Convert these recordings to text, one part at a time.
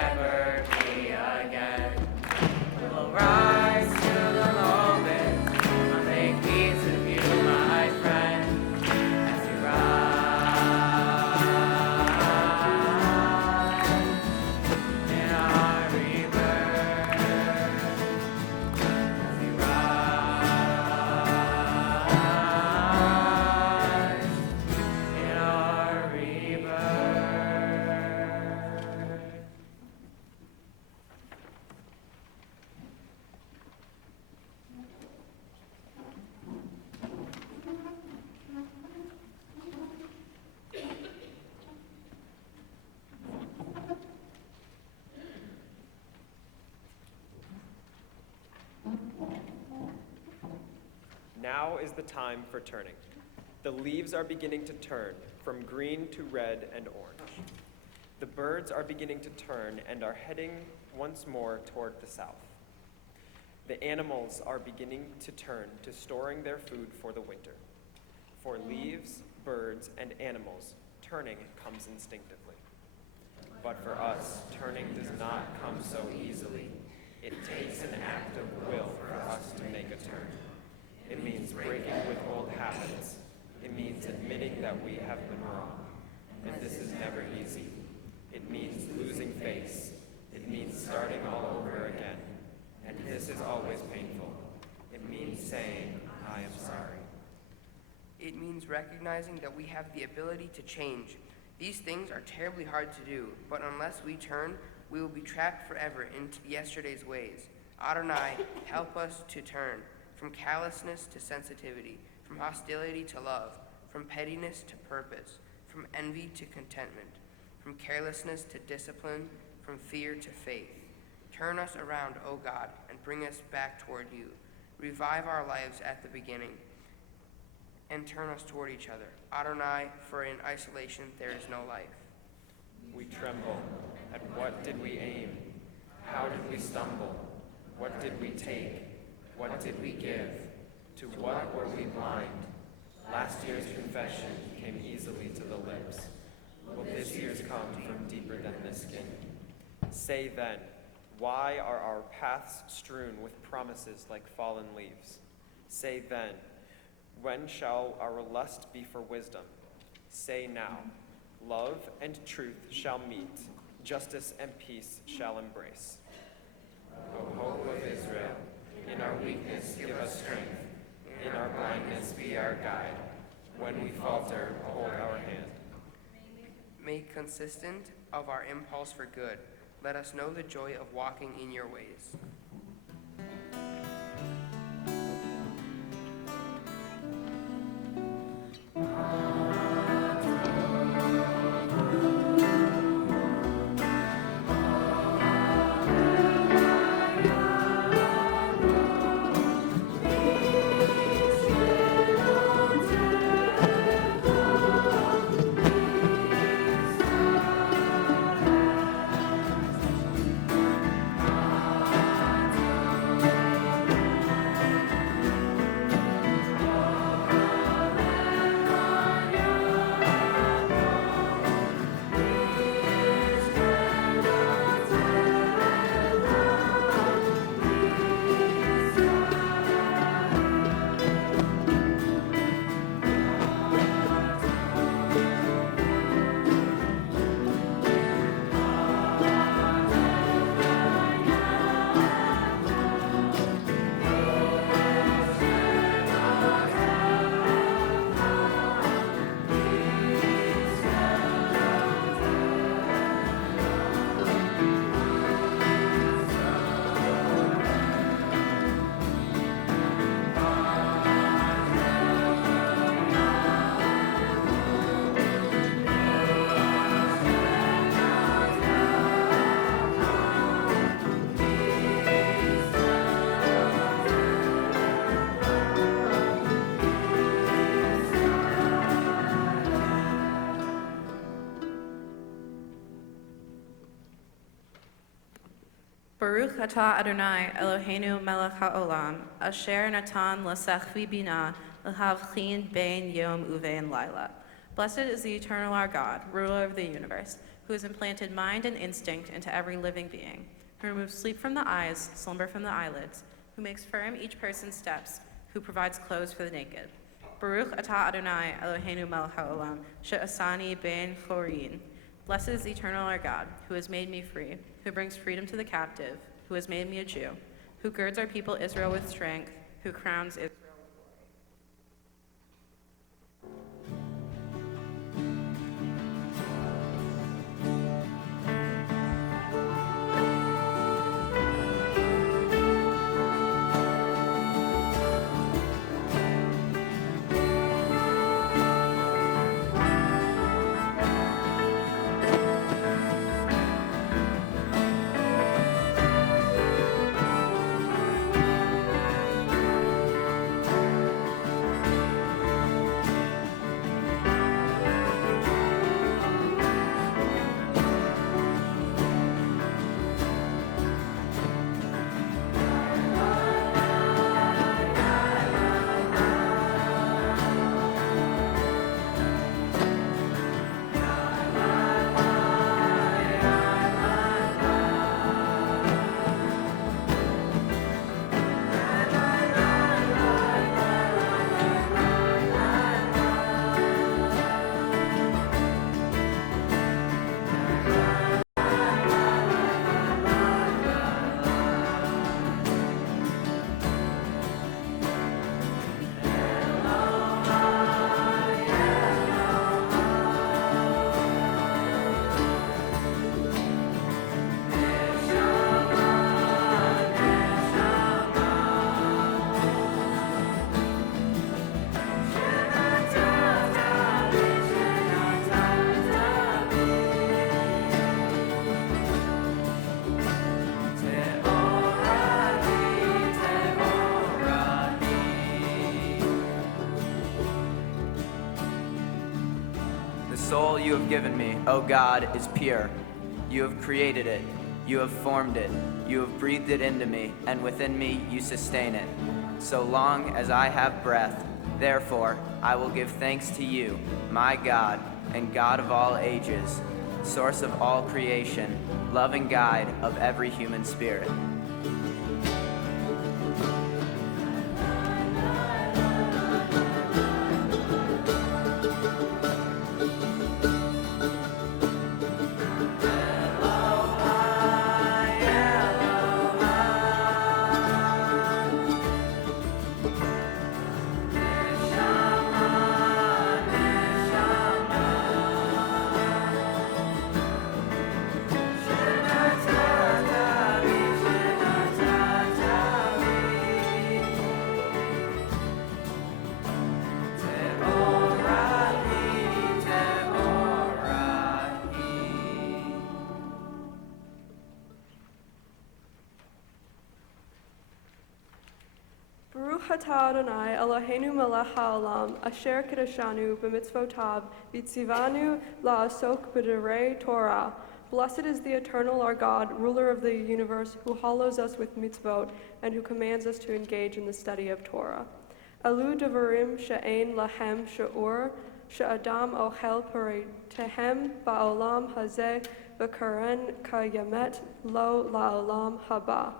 never be again. We'll rise to the moment, I'll make peace with you, my friend, as you rise in our rebirth, as you rise in our rebirth. Now is the time for turning. The leaves are beginning to turn from green to red and orange. The birds are beginning to turn and are heading once more toward the south. The animals are beginning to turn to storing their food for the winter. For leaves, birds, and animals, turning comes instinctively. But for us, turning does not come so easily. It takes an act of will for us to make a turn. It means breaking with old habits. It means admitting that we have been wrong. And this is never easy. It means losing face. It means starting all over again. And this is always painful. It means saying, I am sorry. It means recognizing that we have the ability to change. These things are terribly hard to do, but unless we turn, we will be trapped forever into yesterday's ways. Adonai, help us to turn from callousness to sensitivity, from hostility to love, from pettiness to purpose, from envy to contentment, from carelessness to discipline, from fear to faith. Turn us around, O God, and bring us back toward you. Revive our lives at the beginning, and turn us toward each other. Adonai, for in isolation there is no life. We tremble. At what did we aim? How did we stumble? What did we take? What did we give? To what were we blind? Last year's confession came easily to the lips. Will this year's come from deeper than the skin? Say then, why are our paths strewn with promises like fallen leaves? Say then, when shall our lust be for wisdom? Say now, love and truth shall meet, justice and peace shall embrace. O hope of Israel, in our weakness give us strength, in our blindness be our guide. When we falter, hold our hand. Make consistent of our impulse for good. Let us know the joy of walking in your ways. Baruch atah Adonai Eloheinu melech haolam, asher natan l'sechvi bina l'havchin bein yom uvein laila. Blessed is the eternal our God, ruler of the universe, who has implanted mind and instinct into every living being, who removes sleep from the eyes, slumber from the eyelids, who makes firm each person's steps, who provides clothes for the naked. Baruch atah Adonai Eloheinu melech haolam, she'asani ben chorin. Blessed is the eternal our God, who has made me free, who brings freedom to the captive, who has made me a Jew, who girds our people Israel with strength, who crowns Israel. The soul you have given me, O God, is pure. You have created it. You have formed it. You have breathed it into me, and within me you sustain it. So long as I have breath, therefore I will give thanks to you, my God, and God of all ages, source of all creation, loving guide of every human spirit. Baruch atah Adonai Eloheinu melech haolam asher kiddushanu b'mitzvotav v'tzivanu la'asok b'derei Torah. Blessed is the eternal our God, ruler of the universe, who hallows us with mitzvot and who commands us to engage in the study of Torah. Elu devarim she'ein lahem she'ur she'adam ochel paretehem ba'olam hazeh v'karen kayamet lo la'olam haba.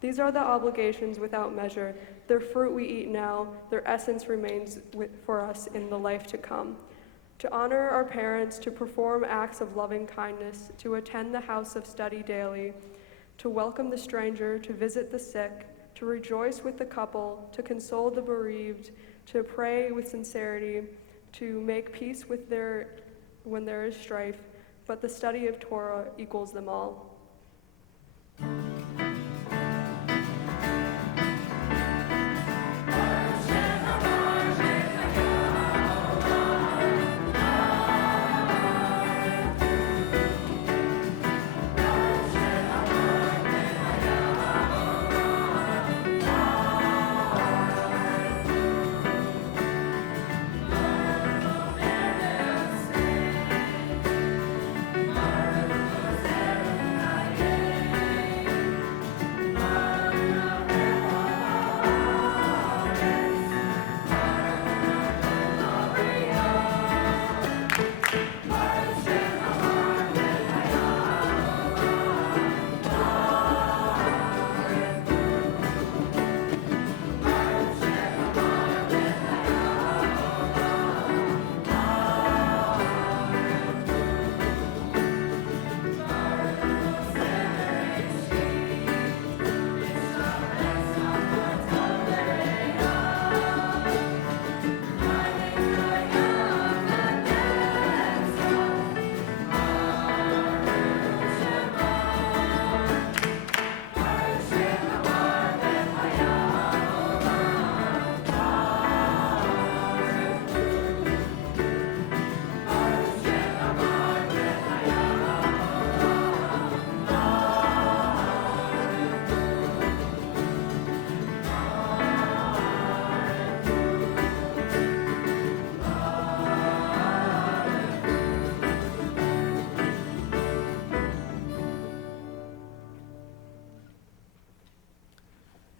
These are the obligations without measure. Their fruit we eat now, their essence remains for us in the life to come. To honor our parents, to perform acts of loving kindness, to attend the house of study daily, to welcome the stranger, to visit the sick, to rejoice with the couple, to console the bereaved, to pray with sincerity, to make peace when there is strife, but the study of Torah equals them all.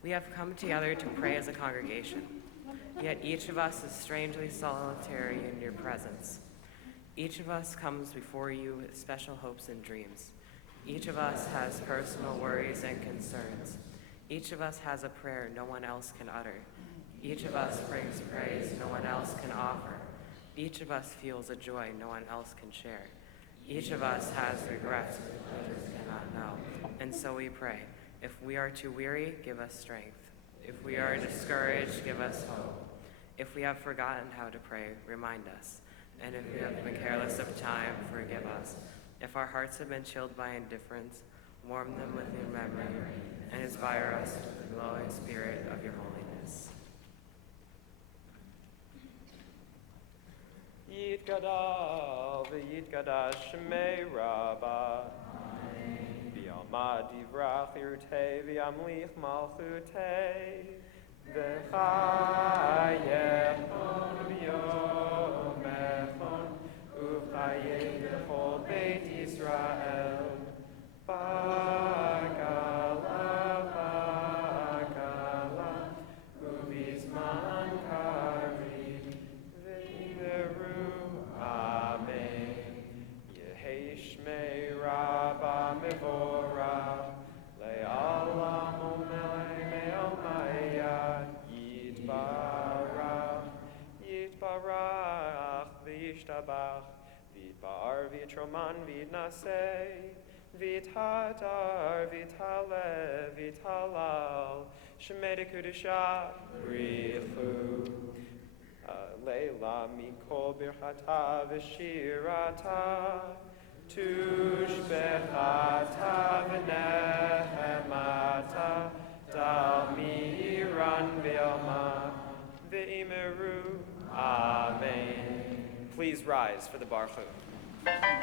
We have come together to pray as a congregation, yet each of us is strangely solitary in your presence. Each of us comes before you with special hopes and dreams. Each of us has personal worries and concerns. Each of us has a prayer no one else can utter. Each of us brings praise no one else can offer. Each of us feels a joy no one else can share. Each of us has regrets others cannot know. And so we pray. If we are too weary, give us strength. If we are discouraged, give us hope. If we have forgotten how to pray, remind us. And if we have been careless of time, forgive us. If our hearts have been chilled by indifference, warm them with your memory, and inspire us with the glowing spirit of your holiness. Yitgadal v'yitgadash Shemei Rabbah. V'yalma divrach yirtei v'yamlich malchutei. V'chayechon v'yomechon uv'chayei v'chol Beit Yisrael. Bagala, bagala, uvizman karim, v'yimeru, amen. Yehei shmei Rabba mevorach, le'alam u'melei me'omaya, yitbarach, yitbarach, v'yishtabach, v'yitbar, v'yitroman, v'yitnaseh, V'tadar, v'tale, v'talal, Shemei Kedusha, Brichu. Leila mikol birchata v'shirata, Tushbechata v'nehemata, Dal miran v'yoma, v'imeru. Amen. Please rise for the Baruch. Amen.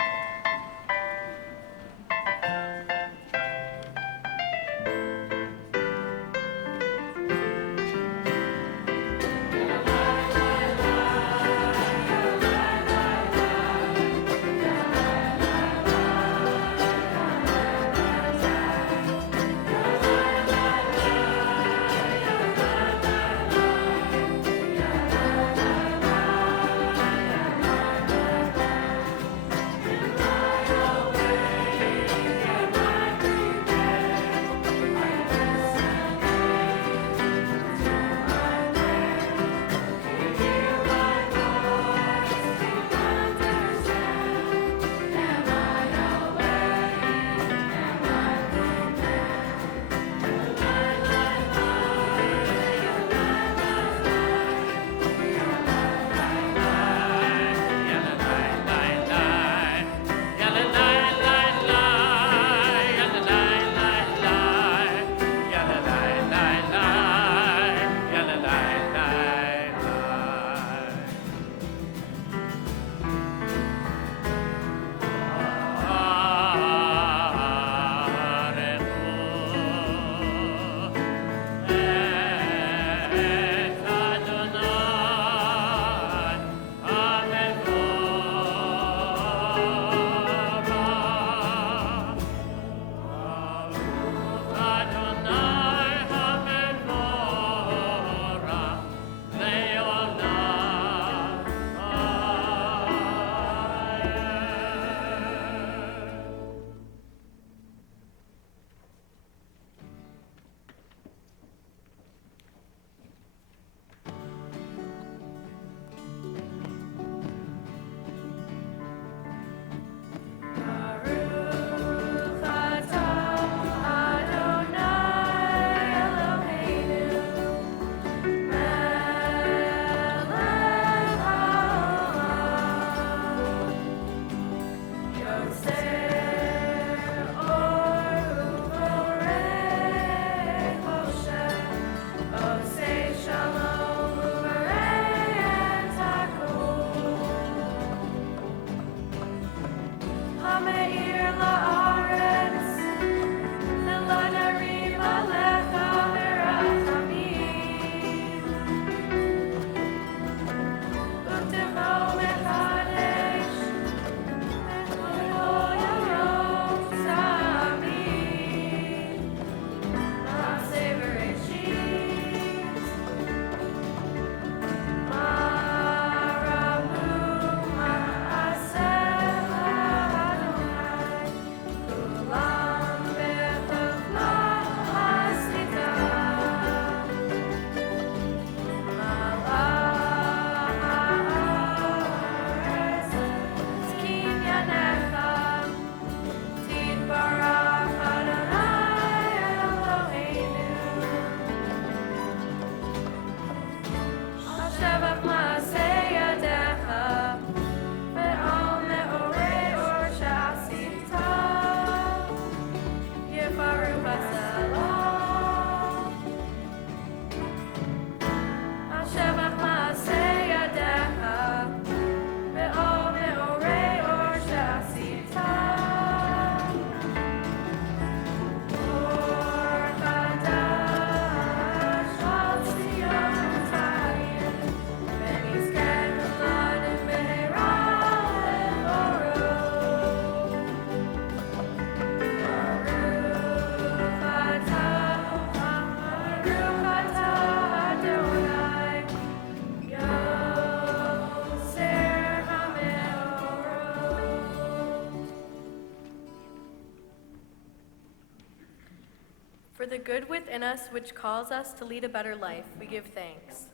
For the good within us which calls us to lead a better life, we give thanks.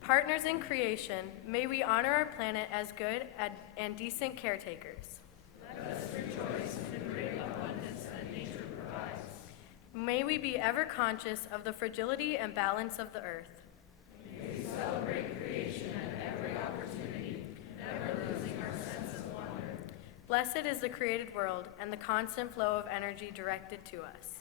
Partners in creation, may we honor our planet as good and decent caretakers. May we be ever conscious of the fragility and balance of the earth. Blessed is the created world and the constant flow of energy directed to us.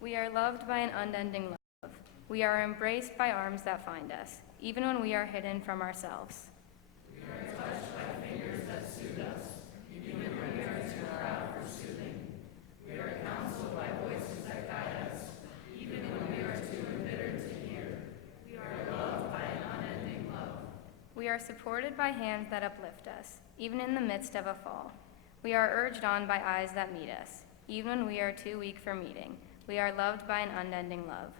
We are loved by an unending love. We are embraced by arms that find us, even when we are hidden from ourselves. We are supported by hands that uplift us, even in the midst of a fall. We are urged on by eyes that meet us, even when we are too weak for meeting. We are loved by an unending love.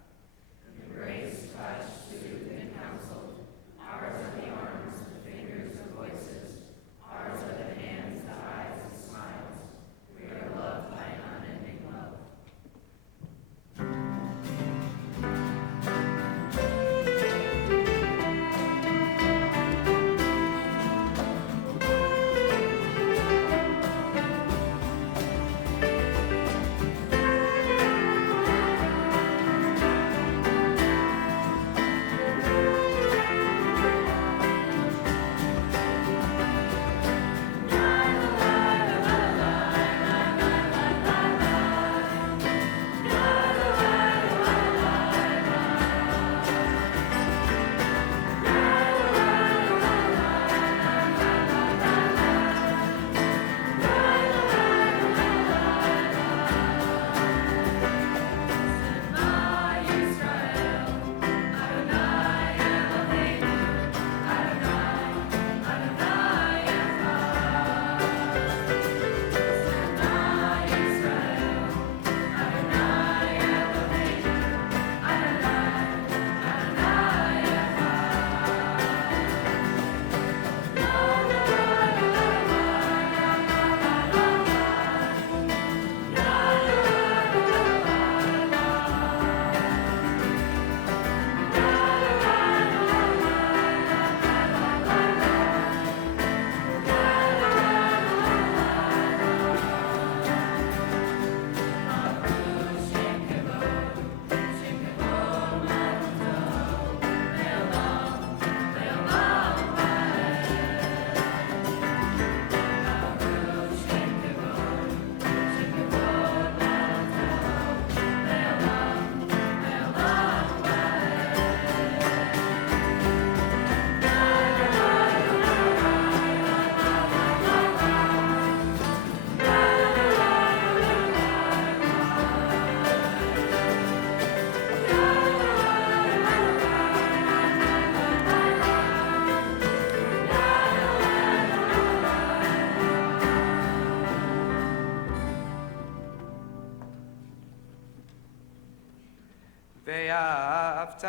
ואהבת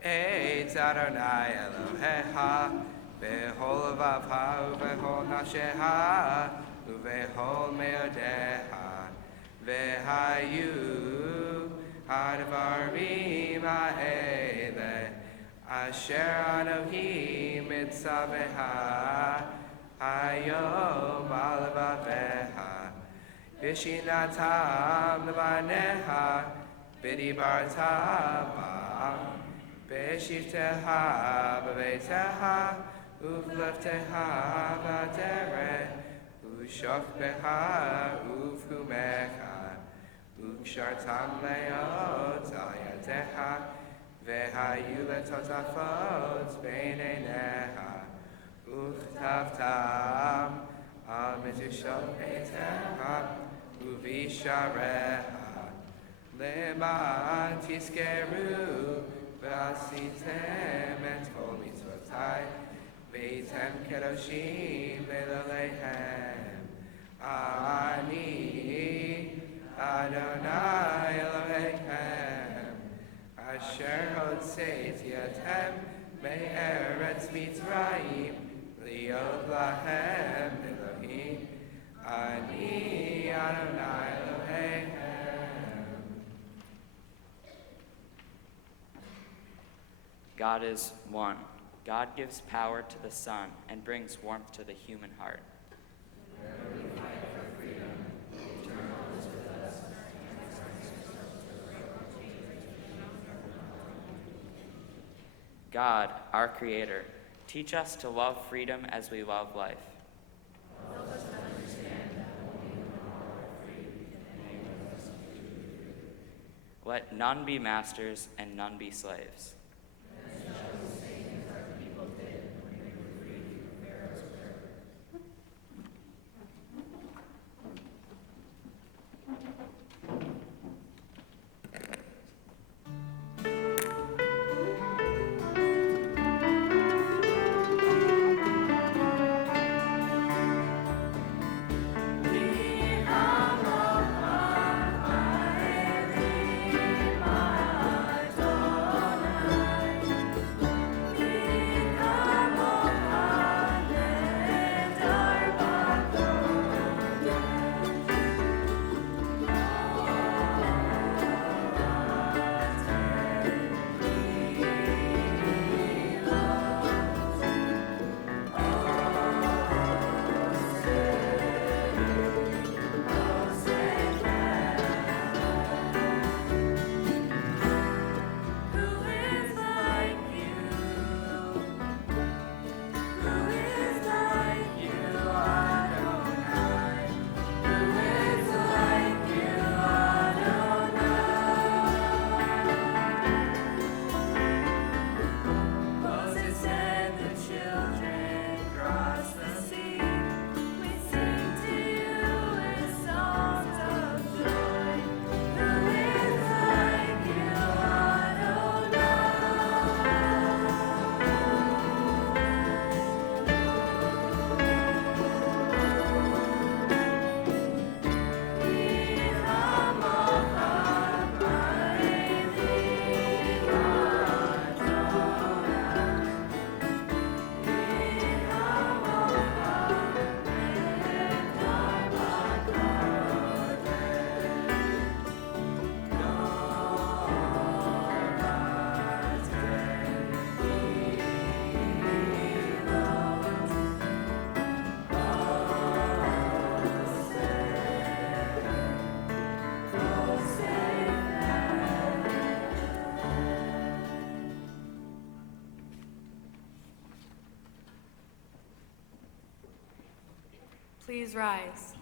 את אדוני אלוהיך בכל לבבך ובכל נפשך ובכל מאודיך. והיו הדברים האלה אשר אנוכי מצווך היום על לבביך, ושינתם לבניך ודיברת בם בשבתך בביתך ובלבתך בדרך ושוכבך ובקומך וקשרתם להיות על ידיך והיו לטוטפות בין עיניך וכתבתם על מדרשות ביתך ובשעריך למען תזכרו ועשיתם את כל מצוותיי והייתם קדושים לאלוהיהם. אני אדוני אלוהיכם ציאתם בארץ מצרים, להיות להם אלוהים, אני אדוני אלוהיהם. God is one. God gives power to the sun and brings warmth to the human heart. God, our Creator, teach us to love freedom as we love life. Let none be masters and none be slaves. Please rise.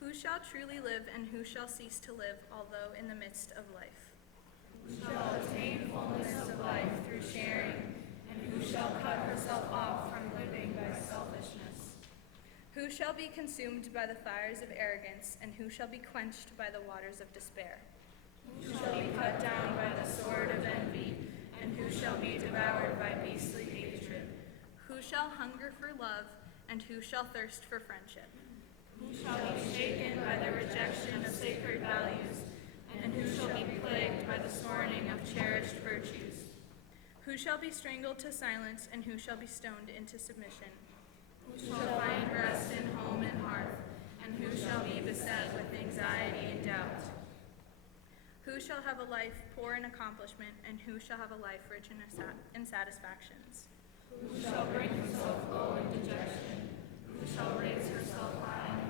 Who shall truly live and who shall cease to live, although in the midst of life? Who shall attain fullness of life through sharing, and who shall cut herself off from living by selfishness? Who shall be consumed by the fires of arrogance, and who shall be quenched by the waters of despair? Who shall be cut down by the sword of envy, and who shall be devoured by beastly hatred? Who shall hunger for love, and who shall thirst for friendship? Who shall be shaken by the rejection of sacred values, and who shall be plagued by the scorning of cherished virtues? Who shall be strangled to silence, and who shall be stoned into submission? Who shall find rest in home and hearth, and who shall be beset with anxiety and doubt? Who shall have a life poor in accomplishment, and who shall have a life rich in satisfactions? Who shall bring himself low in dejection? Who shall raise herself high in hope?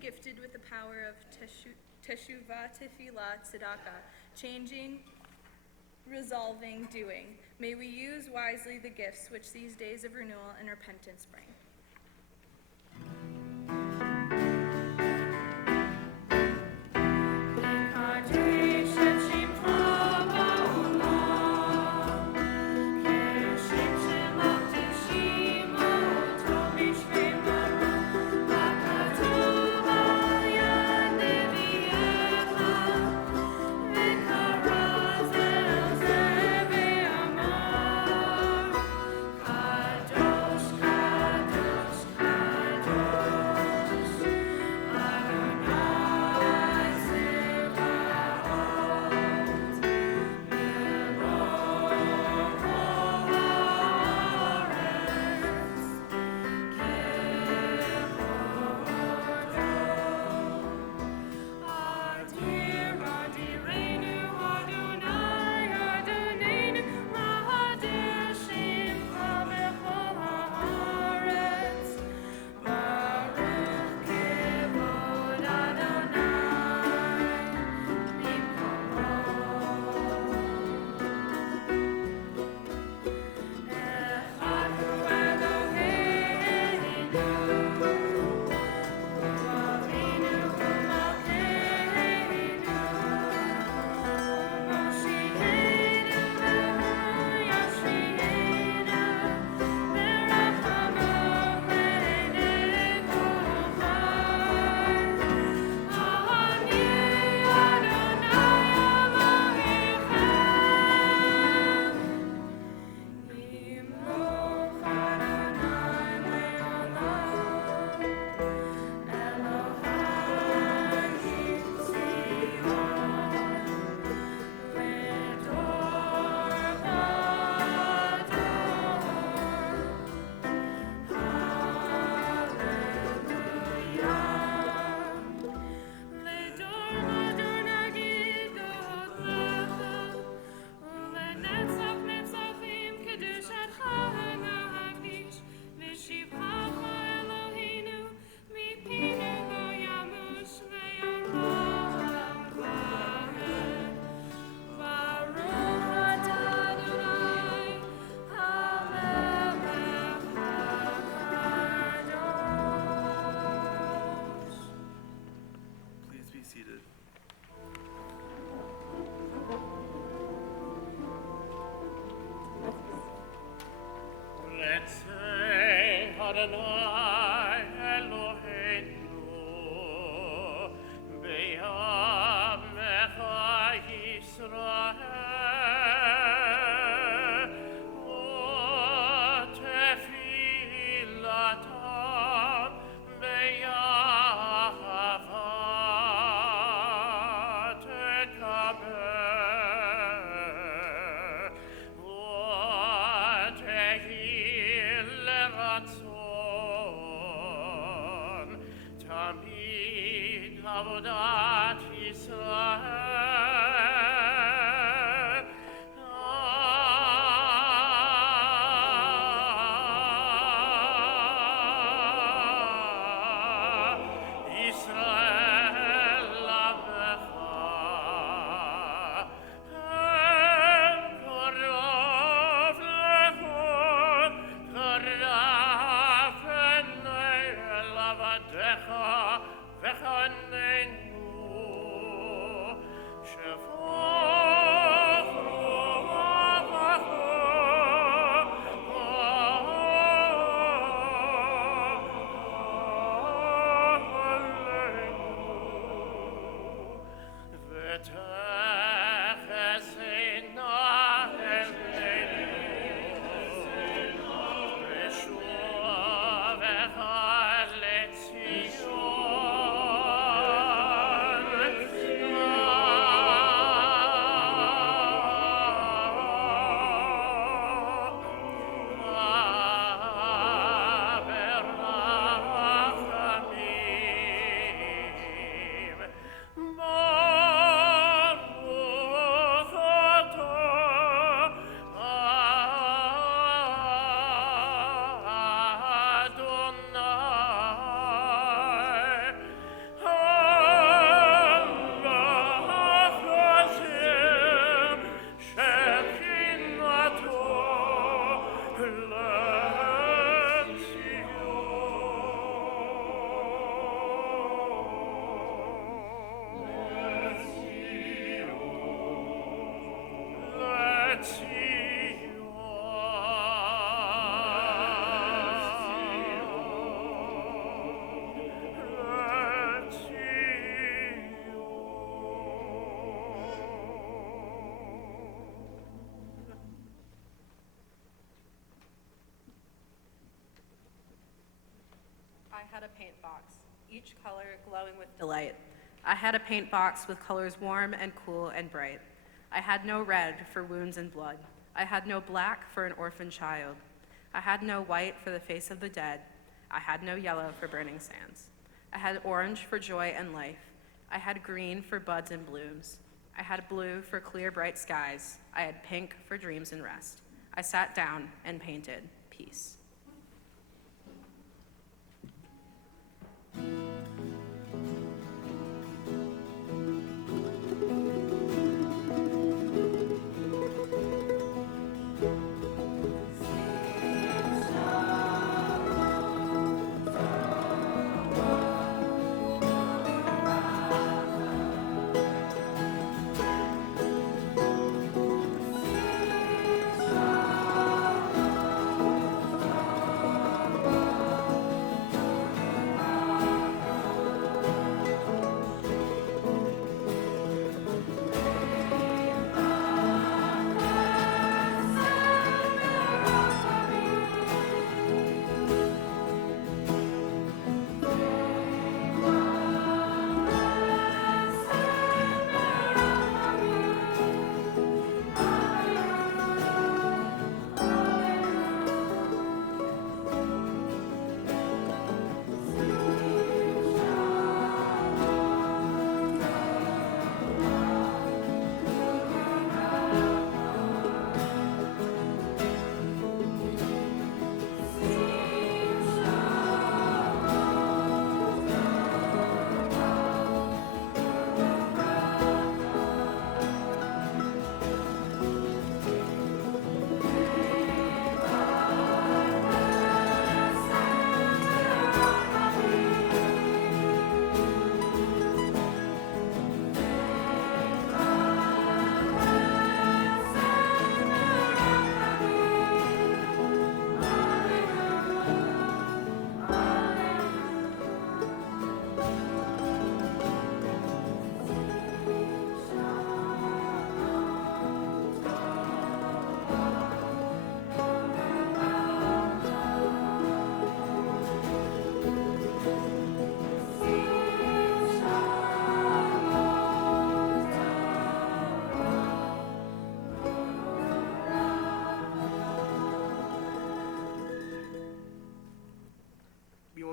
Gifted with the power of teshuvah, tefillah, tzedakah, changing, resolving, doing. May we use wisely the gifts which these days of renewal and repentance bring. Kadosh, Kadosh. seated. Let's say Adonai Eloheinu Be'amecha Yisrael Tefilatav Be'ahava Tekaber Tamid Avodat Yisrael Yisrael Lamecha Korov Lechon Korov Enei Lavadecha Vechanenu Shevach I had a paint box, each color glowing with delight. I had a paint box with colors warm and cool and bright. I had no red for wounds and blood. I had no black for an orphan child. I had no white for the face of the dead. I had no yellow for burning sands. I had orange for joy and life. I had green for buds and blooms. I had blue for clear, bright skies. I had pink for dreams and rest. I sat down and painted peace. Sing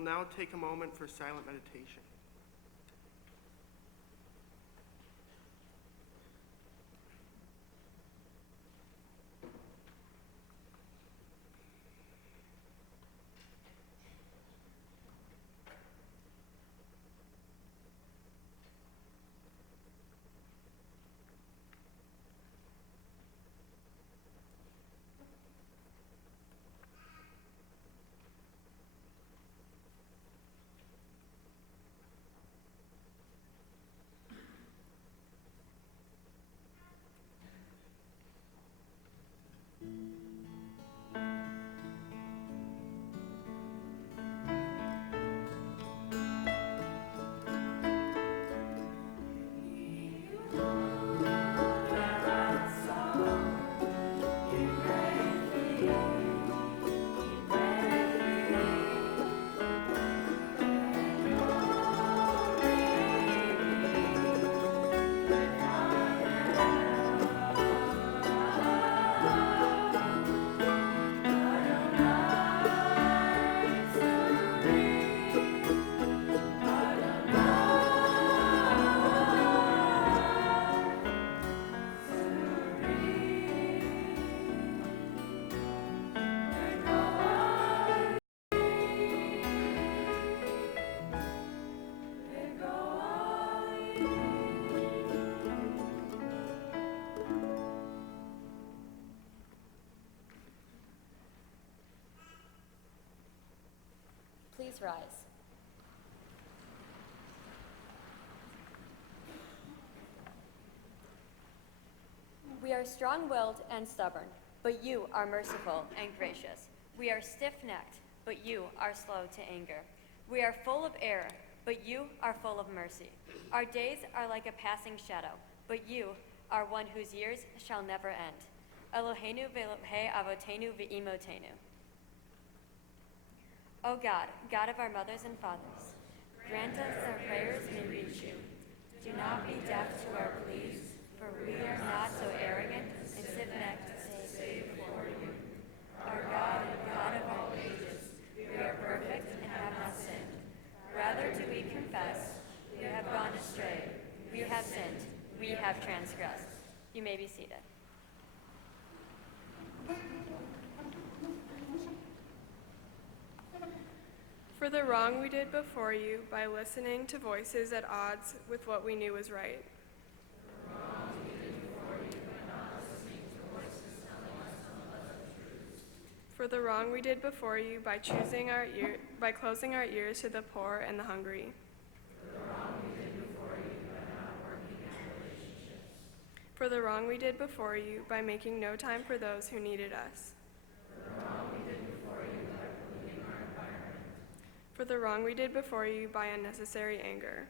now take a moment for silent meditation. Please rise. We are strong-willed and stubborn, but you are merciful and gracious. We are stiff-necked, but you are slow to anger. We are full of error, but you are full of mercy. Our days are like a passing shadow, but you are one whose years shall never end. Eloheinu ve'Elohei avotenu ve'imotenu. O God, God of our mothers and fathers, grant us our prayers may reach you. Do not be deaf to our pleas, for we are not so arrogant and stiff-necked to say before you. Our God and God of all ages, we are perfect and have not sinned. Rather do we confess, we have gone astray, we have sinned, we have transgressed. You may be seated. For the wrong we did before you by listening to voices at odds with what we knew was right. For the wrong we did before you by closing our ears to the poor and the hungry. For the wrong we did before you by making no time for those who needed us. For the wrong we did before you by unnecessary anger.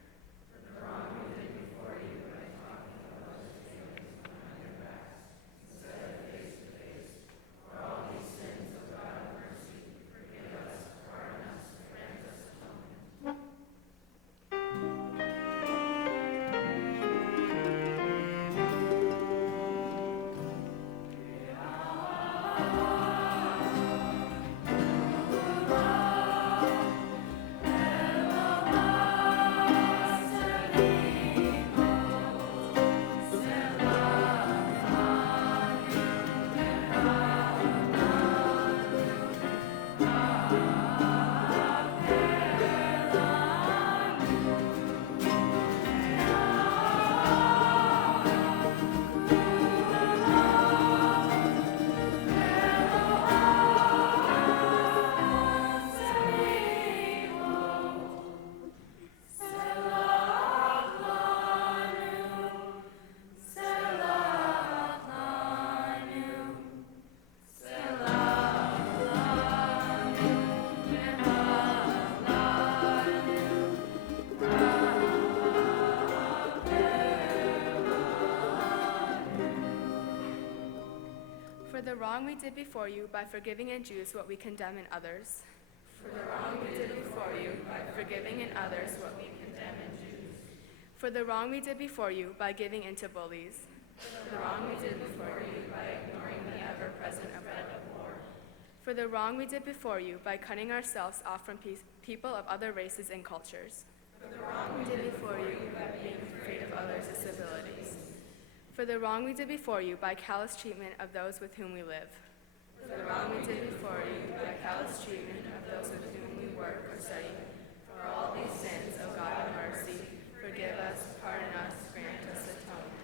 For the wrong we did before you by forgiving in Jews what we condemn in others. For the wrong we did before you by forgiving in others what we condemn in Jews. For the wrong we did before you by giving in to bullies. For the wrong we did before you by ignoring the ever-present threat of war. for the wrong we did before you by cutting ourselves off from people of other races and cultures, for the wrong we did before you by being afraid of others' disabilities, for the wrong we did before you by callous treatment of those with whom we live, for the wrong we did before you by callous treatment of those with whom we work or study. For all these sins, O God of mercy, forgive us, pardon us, grant us atonement.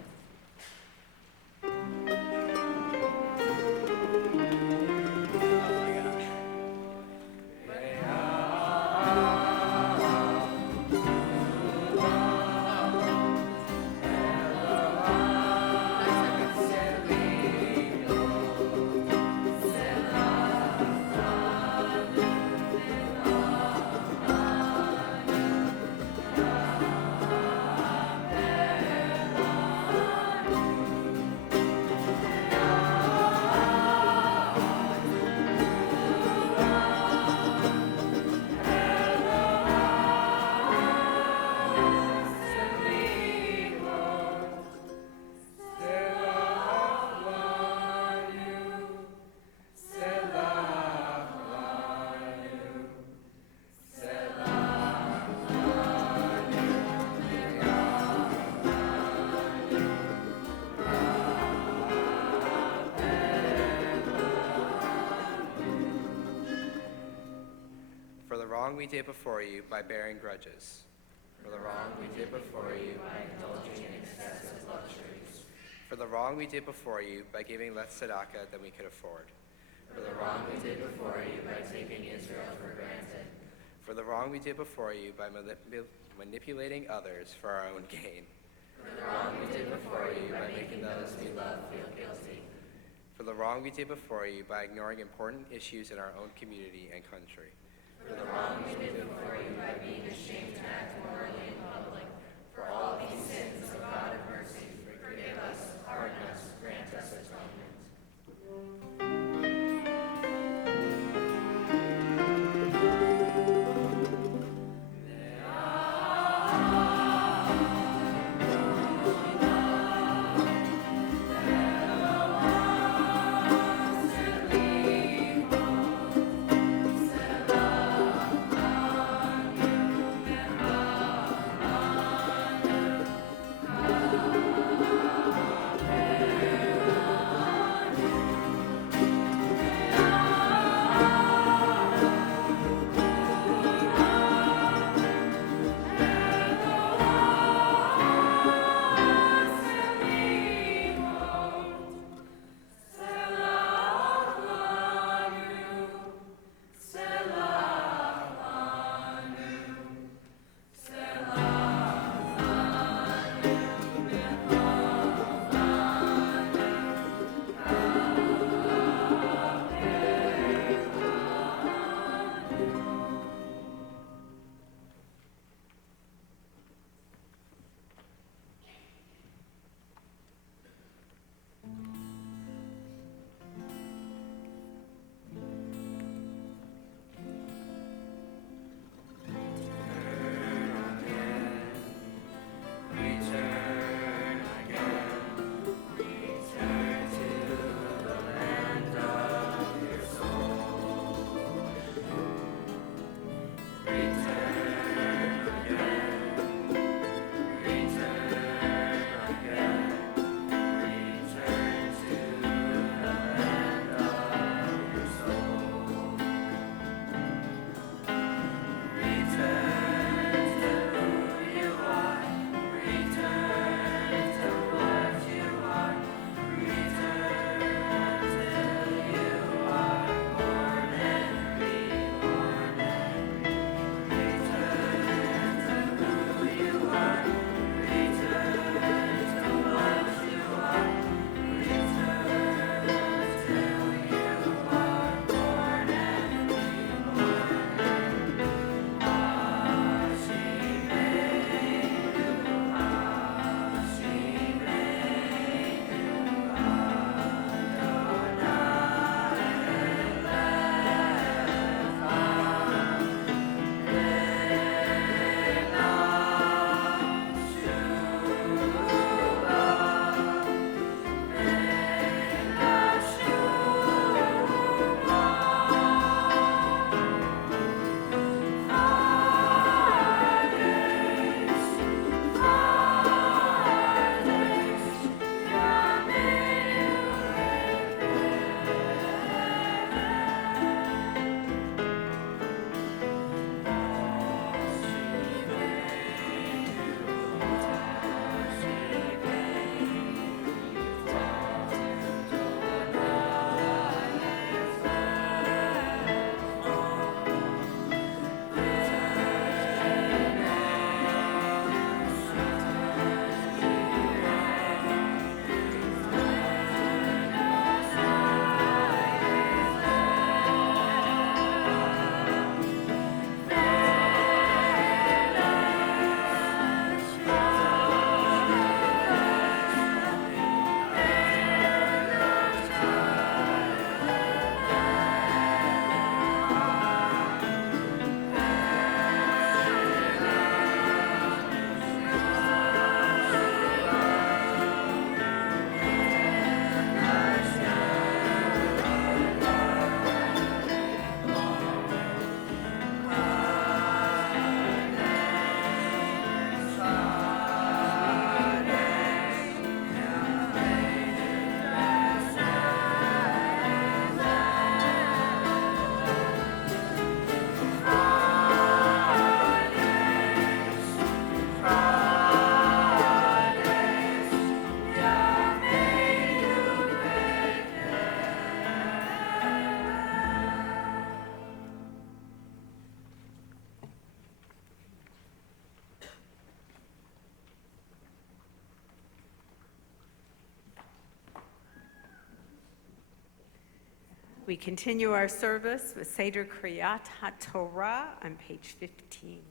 For the wrong we did before you by bearing grudges, for the wrong we did before you by indulging in excessive luxuries, for the wrong we did before you by giving less tzedakah than we could afford, for the wrong we did before you by taking Israel for granted, for the wrong we did before you by manipulating others for our own gain, for the wrong we did before you by making those we love feel guilty, for the wrong we did before you by ignoring important issues in our own community and country, for the wrong we did before you by being ashamed to act morally in public. For all these sins, O God of mercy, forgive us, pardon us, grant us atonement. We continue our service with Seder Kriyat HaTorah on page 15.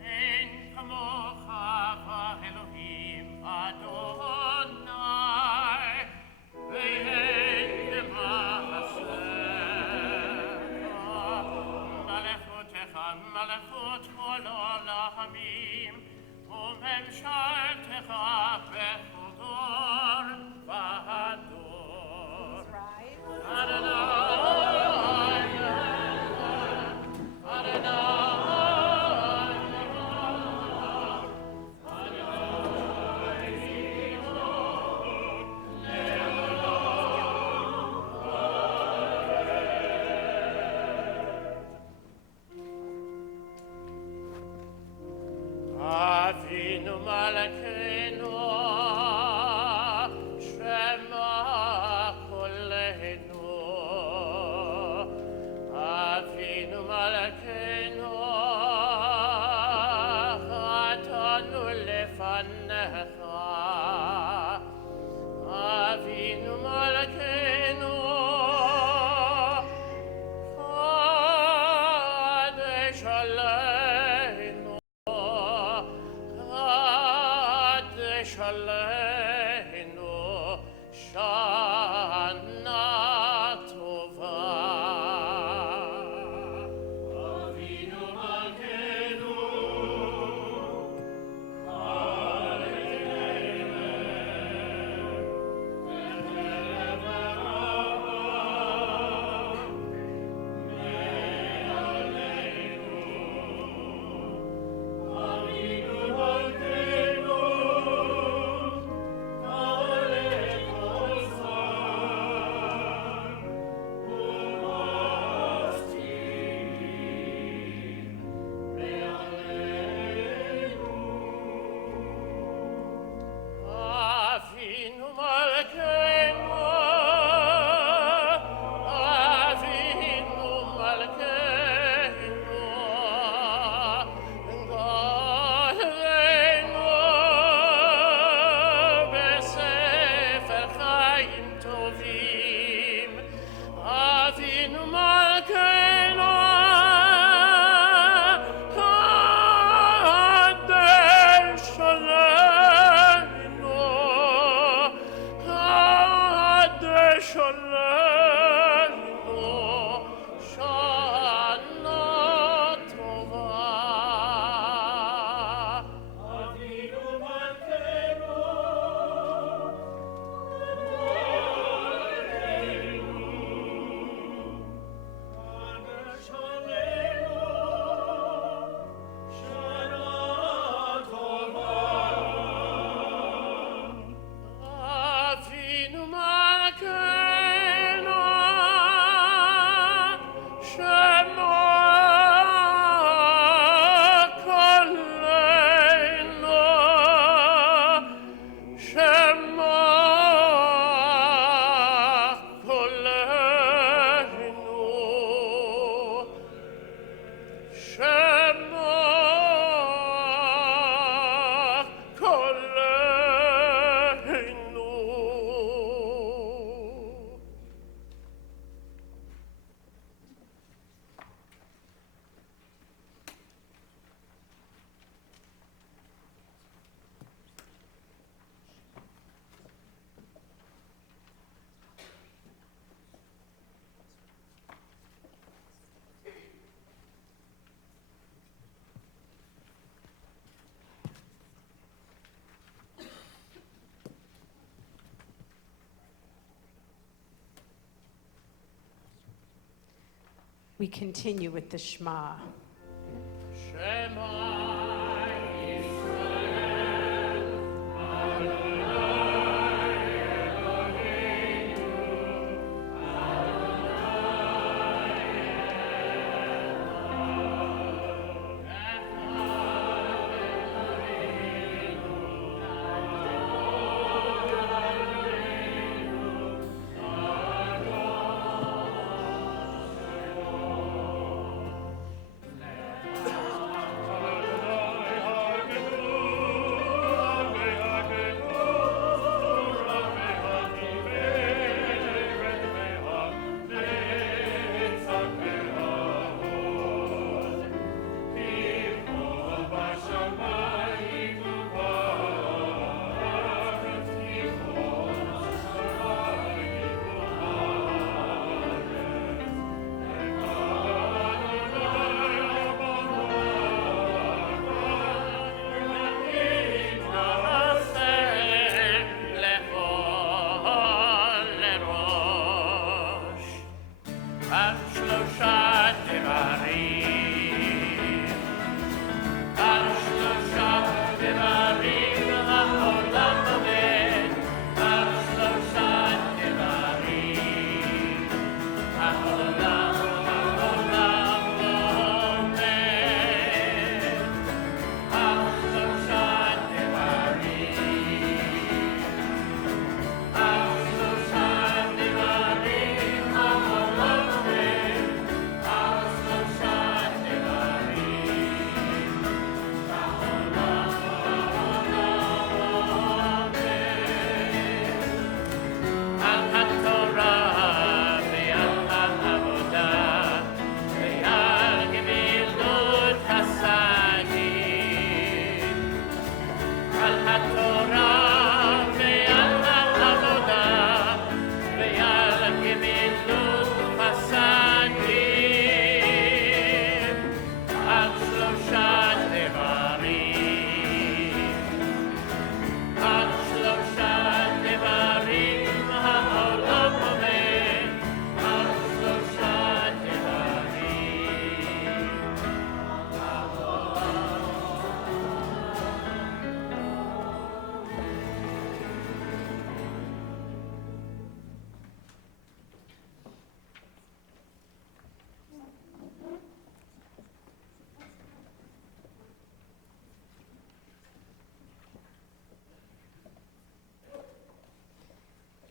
אין כמוך ואלוהים אדוני, ואין כמעשיך. מלכותך מלכות כל העולמים, וממשלתך בכל דור ודור. אדוני, Avinu Malkeinu, Shema Koleinu. Avinu Malkeinu, Atanu Lefanecha. Avinu Malkeinu, Kadesh Aleinu. Kadesh Aleinu, Shana Tova. Avinu Malkeinu, Avinu Malkeinu, Avinu Malkeinu, Goleinu beSefer Chaim Tovim. Avinu Malkeinu, Kadesh Aleinu, Kadesh Aleinu, Shana Tova. Avinu Malkeinu, Kadesh Aleinu, Shana Tova. Avinu Malkeinu, Shema Koleinu, Shema Koleinu, Shema Koleinu. We continue with the Shema. Shema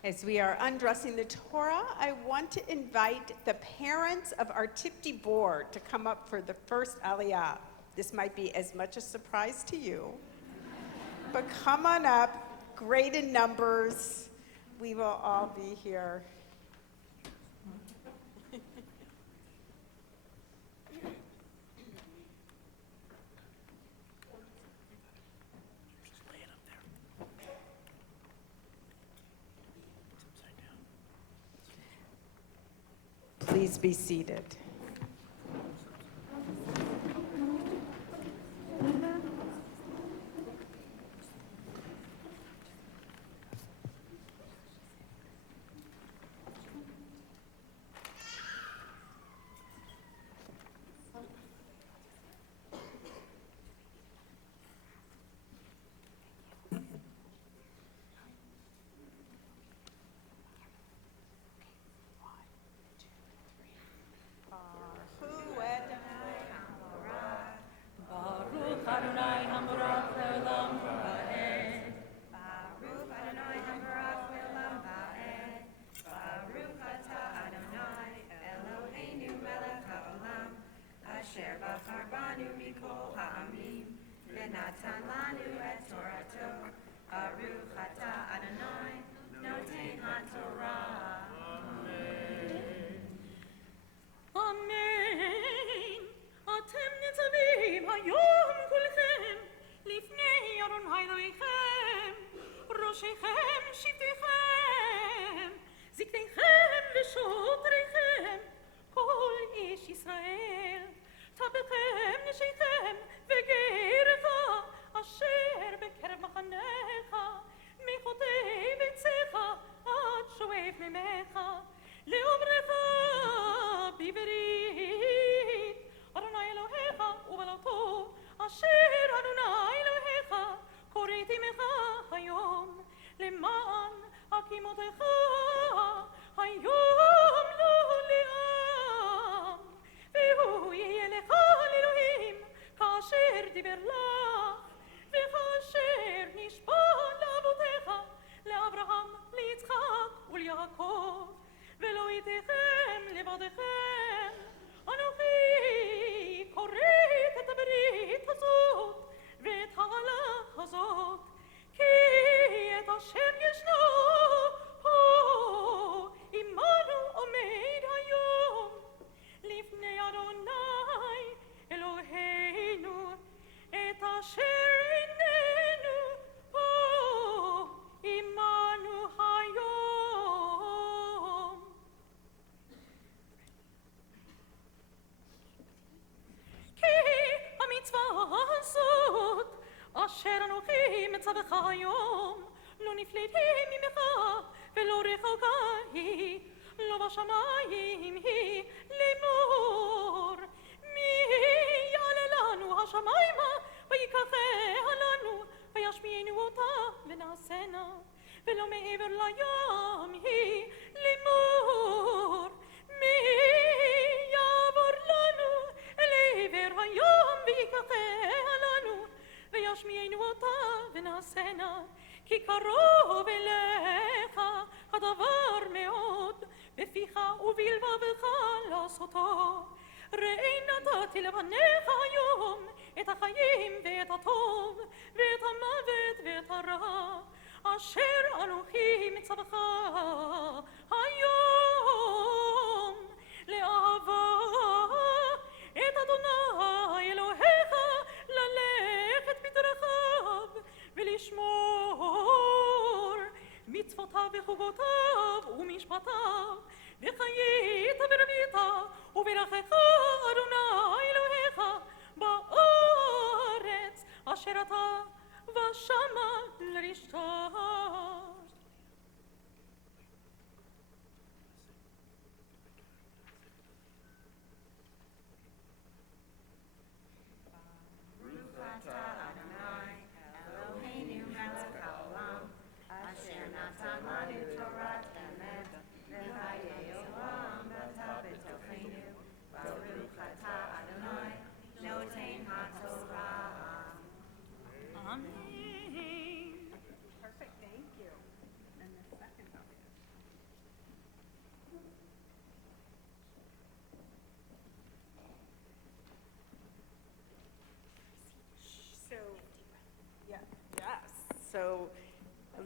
As we are undressing the Torah, I want to invite the parents of our Tipti board to come up for the first Aliyah. This might be as much a surprise to you, but come on up, great in numbers. We will all be here. Please be seated. אמן. אתם ניצבים היום כולכם לפני אדוני אלוהיכם, ראשיכם שבטיכם, זקניכם ושוטריכם, כל איש ישראל, טבעכם נשיכם וגרך אשר בקרב מחניך, מחוטי ביציך עד שואב ממך, לאומרך בברית אדוני אלוהיך ובלעתו אשר אדוני אלוהיך קוראת עמך היום למען הקימותיך היום לעולם, והוא יהיה לך לאלוהים כאשר דיבר לך וכאשר נשבע לאבותיך, לאברהם, ליצחק וליעקב, ולא איתכם לבדכם. אנוכי קוראת את הברית הזאת ואת ההלכה הזאת, כי את אשר ישנו פה עמנו עומד היום לפני אדוני אלוהינו, את אשר איננו פה עמנו היום. כי המצווה הזאת אשר אנוכי מצווך היום לא נפלטים ממך ולא רחוקה היא, לא בשמיים היא לאמור, מי יעלה לנו השמיימה ויקחיה לנו וישמיענו אותה ונעשנה, ולא מעבר לים היא לאמור, מי יעבור לנו אל עבר הים ויקחיה לנו וישמיענו אותה ונעשנה, כי קרוב אליך הדבר מאוד, בפיך ובלבבך לעשותו. ראי נתתי לבניך היום את החיים ואת הטוב ואת המוות ואת הרע, אשר אנוכי מצווך היום לאהבה את אדוני אלוהיך, ללכת בדרכיו ולשמור מצוותיו וחוקותיו ומשפטיו, וחיית ברבית וברכך אדוני אלוהיך בארץ אשר אתה ושמה לרשתה. Perfect, thank you. And the second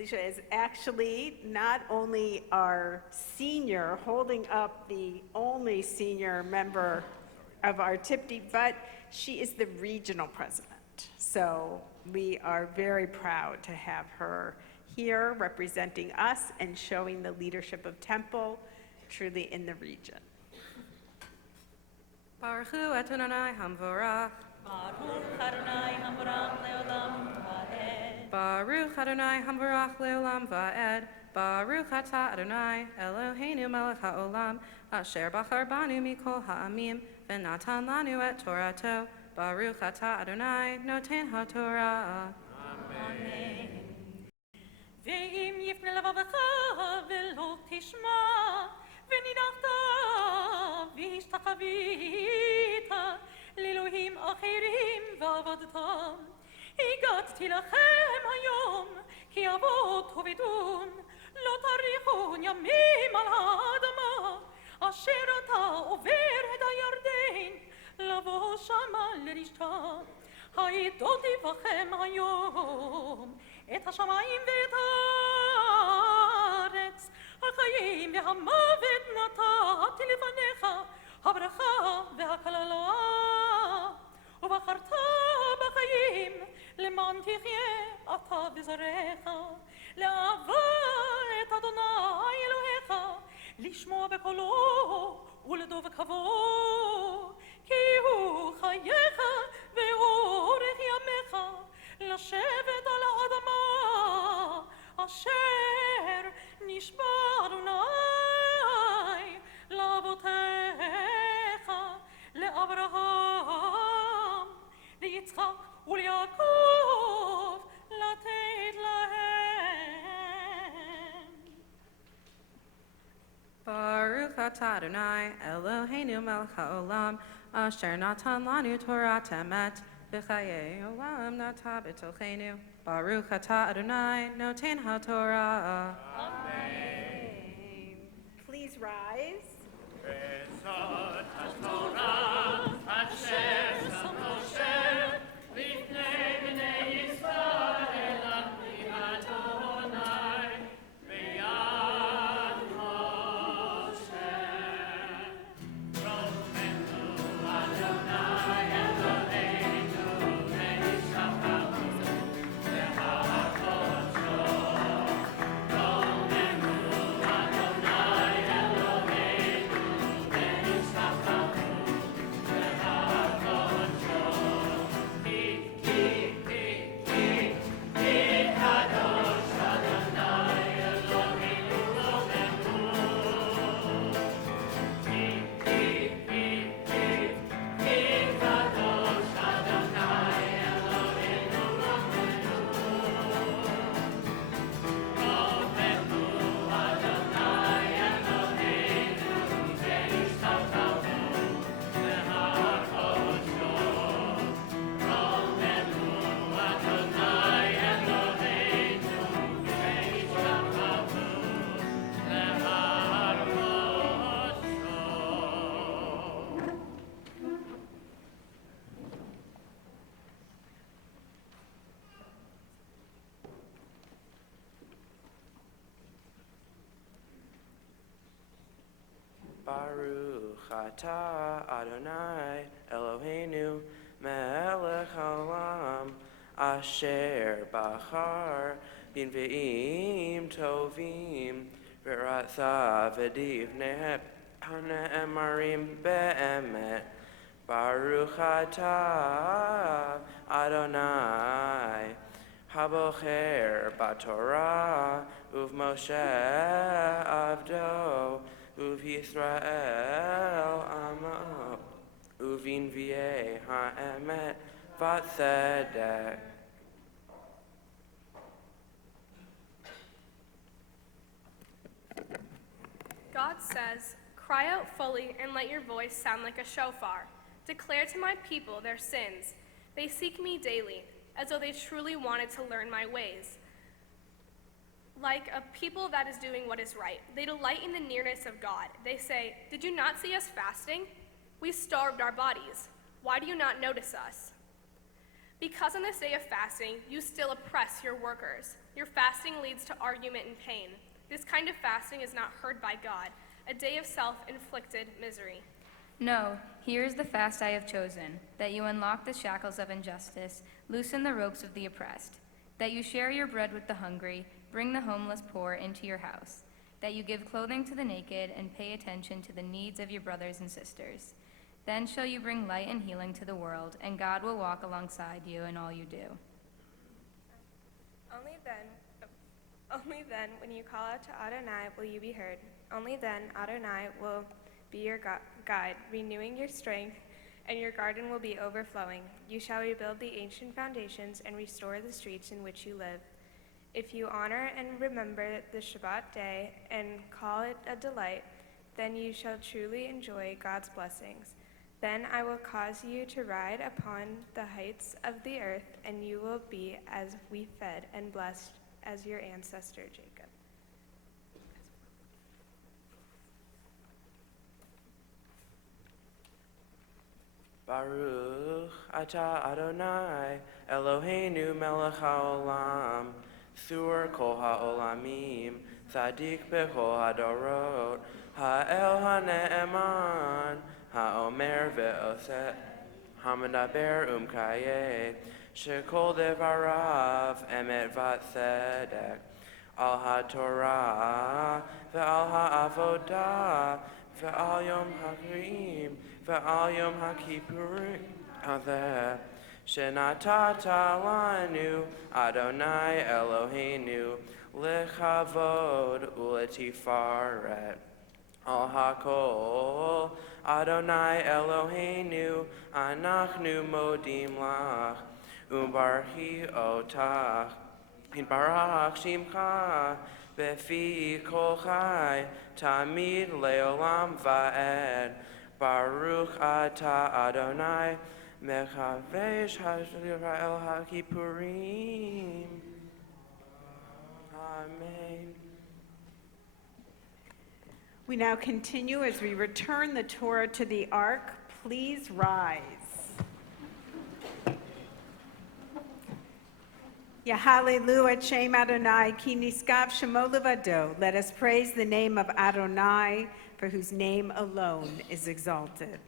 Alicia is actually not only our senior, holding up the only senior member of our TIPTI, but she is the regional president. So we are very proud to have her here representing us and showing the leadership of Temple truly in the region. Baruch Hu Adonai Hamvorach. Baruch Adonai Hamvorach Leolam Va'ed. Baruch Adonai Hamvorach Leolam Va'ed. Baruch Atah Adonai Eloheinu Melech HaOlam Asher Bachar Banu Mikol Ha'amim V'natan Lanu Et Torato. Baruch Atah Adonai Noten HaTorah. Amen. ואם יפנה לבבך ולא תשמע ונידחת והשתחווית לאלוהים אחרים ועבדתם הגעתי לכם היום כי אבות ובדון לא תאריכון ימים על האדמה אשר אתה עובר את הירדן לבוא שמה לרשתה העדותי בכם היום את השמיים ואת הארץ, החיים והמוות נתתי לפניך, הברכה והקללה. ובחרת בחיים, למען תחיה אתה וזרעך, לאהבה את אדוני אלוהיך, לשמוע בקולו ולדוב כבוד, כי הוא חייך ואורך ימיך, לשבת על האדמה אשר נשבע אדוני לאבותיך, לאברהם, ליצחק וליעקב לתת להם. Baruch Atah Adonai Eloheinu Melech HaOlam Asher Natan Lanu Torah Temet V'chayei Olam Nata B'tochenu Baruch Atah Adonai Noten HaTorah. Amen. Please rise. Besot HaTorah Asher Sam Moshe Lifnei Bnei Yisrael Ani Adonai V'yad Moshe Romenu Adonai Eloheinu Ve'yishachanu Le'har Kodsho Romenu Adonai Eloheinu Ve'yishachanu Le'har Kodsho Ki Kadosh Adonai Eloheinu Romenu Ki Kadosh Adonai Eloheinu Romenu Romenu Adonai Eloheinu Ve'yishachanu Le'har Kodsho Romenu Adonai Eloheinu Ve'yishachanu Le'har Kodsho. Baruch Atah Adonai Eloheinu Melech Haolam Asher Bachar Bin Ve'im Tovim V'ratha V'divnei Ha'ne'emarim Be'emet Baruch Atah Adonai Habocher B'Torah Uv Moshe Avdo Uv Yisrael Amo Uvin Vie Ha'emet V'Tzedek. God says, "Cry out fully and let your voice sound like a shofar. Declare to my people their sins. They seek me daily, as though they truly wanted to learn my ways. Like a people that is doing what is right, they delight in the nearness of God. They say, 'Did you not see us fasting? We starved our bodies. Why do you not notice us?' Because on this day of fasting, you still oppress your workers. Your fasting leads to argument and pain. This kind of fasting is not heard by God, a day of self-inflicted misery. No, here is the fast I have chosen, that you unlock the shackles of injustice, loosen the ropes of the oppressed, that you share your bread with the hungry, bring the homeless poor into your house, that you give clothing to the naked and pay attention to the needs of your brothers and sisters. Then shall you bring light and healing to the world, and God will walk alongside you in all you do. Only then, when you call out to Adonai, will you be heard. Only then, Adonai will be your guide, renewing your strength, and your garden will be overflowing. You shall rebuild the ancient foundations and restore the streets in which you live. If you honor and remember the Shabbat day and call it a delight, then you shall truly enjoy God's blessings. Then I will cause you to ride upon the heights of the earth, and you will be as we fed and blessed as your ancestor Jacob. Baruch atah Adonai Eloheinu melech haolam Thur kol haolamim Tzadik bechol hadorot Ha'el ha'ne'eman Ha'omer ve'oseh Ha'medaber umkayeh Shekol devarav emet v'tzedek Al ha'torah ve'al ha'avodah ve'al yom ha'kirim ve'al yom ha'kippurim hazeh shenatata lanu Adonai Eloheinu lechavod uletifaret al hakol Adonai Eloheinu anachnu modim lach Umbarhi otach, Barach shimcha, befi kol chai, tamid leolam va'ed, Baruch atah Adonai, mechavesh ha'Yisrael ha'kippurim. Amen. We now continue as we return the Torah to the ark. Please rise. Yahallelu et Shem Adonai, ki niskav shemo levado. Let us praise the name of Adonai, for whose name alone is exalted.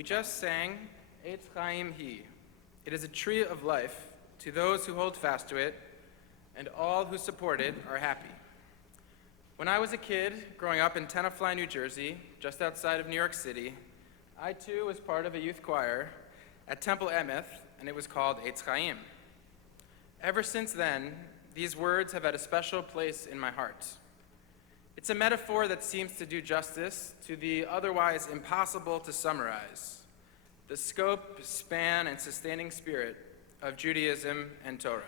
We just sang Eitz Chaim Hi. It is a tree of life to those who hold fast to it, and all who support it are happy. When I was a kid, growing up in Tenafly, New Jersey, just outside of New York City, I too was part of a youth choir at Temple Emeth, and it was called Eitz Chaim. Ever since then, these words have had a special place in my heart. It's a metaphor that seems to do justice to the otherwise impossible to summarize, the scope, span, and sustaining spirit of Judaism and Torah.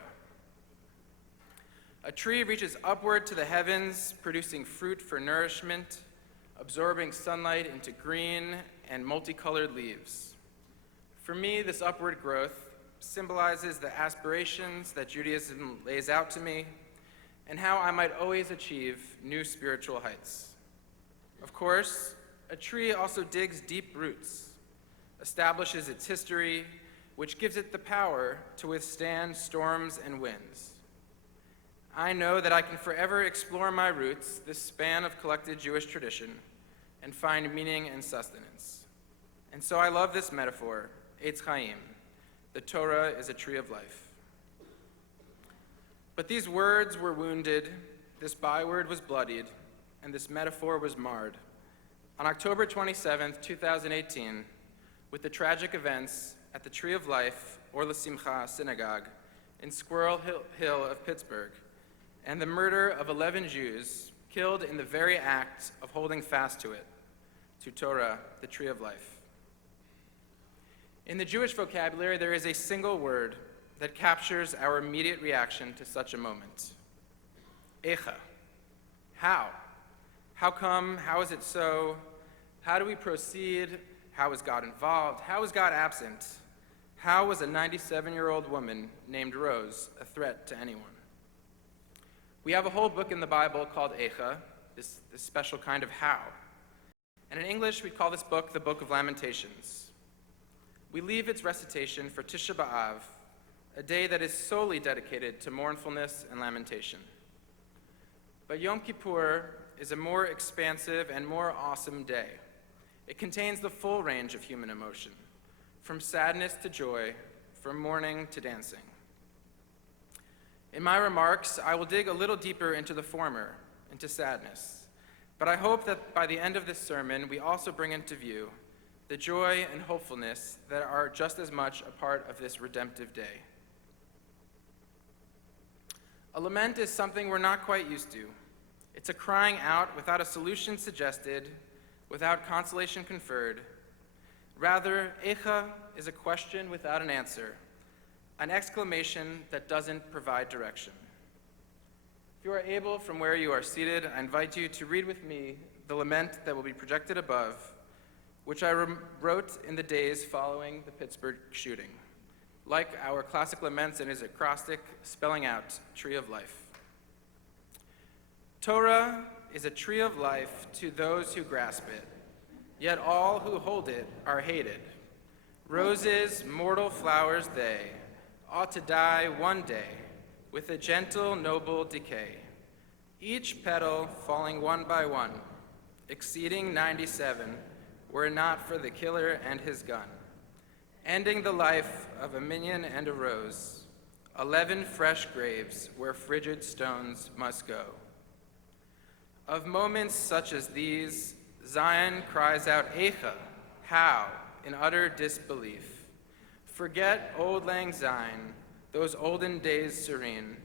A tree reaches upward to the heavens, producing fruit for nourishment, absorbing sunlight into green and multicolored leaves. For me, this upward growth symbolizes the aspirations that Judaism lays out to me and how I might always achieve new spiritual heights. Of course, a tree also digs deep roots, establishes its history, which gives it the power to withstand storms and winds. I know that I can forever explore my roots, this span of collected Jewish tradition, and find meaning and sustenance. And so I love this metaphor, Eitz Chaim. The Torah is a tree of life. But these words were wounded, this byword was bloodied, and this metaphor was marred. On October 27, 2018, with the tragic events at the Tree of Life, or La Simcha Synagogue, in Squirrel Hill of Pittsburgh, and the murder of 11 Jews killed in the very act of holding fast to it, to Torah, the tree of life. In the Jewish vocabulary, there is a single word that captures our immediate reaction to such a moment. Echa. How? How come? How is it so? How do we proceed? How is God involved? How is God absent? How was a 97-year-old woman named Rose a threat to anyone? We have a whole book in the Bible called Echa, this special kind of how. And in English, we call this book the Book of Lamentations. We leave its recitation for Tisha B'Av, a day that is solely dedicated to mournfulness and lamentation. But Yom Kippur is a more expansive and more awesome day. It contains the full range of human emotion, from sadness to joy, from mourning to dancing. In my remarks, I will dig a little deeper into the former, into sadness. But I hope that by the end of this sermon, we also bring into view the joy and hopefulness that are just as much a part of this redemptive day. A lament is something we're not quite used to. It's a crying out without a solution suggested, without consolation conferred. Rather, Echa is a question without an answer, an exclamation that doesn't provide direction. If you are able, from where you are seated, I invite you to read with me the lament that will be projected above, which I wrote in the days following the Pittsburgh shooting. Like our classic laments, it is acrostic spelling out tree of life. Torah is a tree of life to those who grasp it, yet all who hold it are hated. Roses, mortal flowers they, ought to die one day with a gentle, noble decay, each petal falling one by one, exceeding 97, were it not for the killer and his gun, ending the life of a minion and a rose, 11 fresh graves where frigid stones must go. Of moments such as these, Zion cries out, Echa, how, in utter disbelief. Forget old Lang Syne, those olden days serene,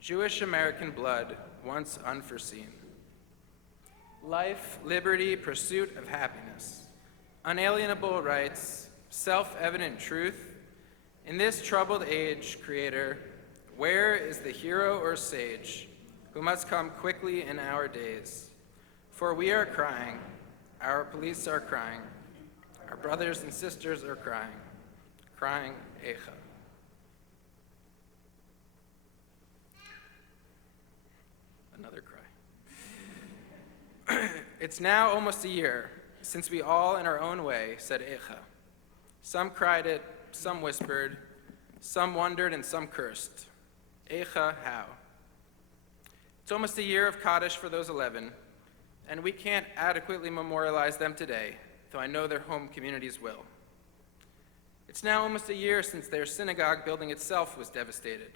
Jewish American blood once unforeseen. Life, liberty, pursuit of happiness, unalienable rights, self-evident truth. In this troubled age, Creator, where is the hero or sage who must come quickly in our days? For we are crying, our police are crying, our brothers and sisters are crying, crying, Echa. Another cry. It's now almost a year since we all, in our own way, said Echa. Some cried it, some whispered, some wondered, and some cursed. Echa, how? It's almost a year of Kaddish for those 11, and we can't adequately memorialize them today, though I know their home communities will. It's now almost a year since their synagogue building itself was devastated.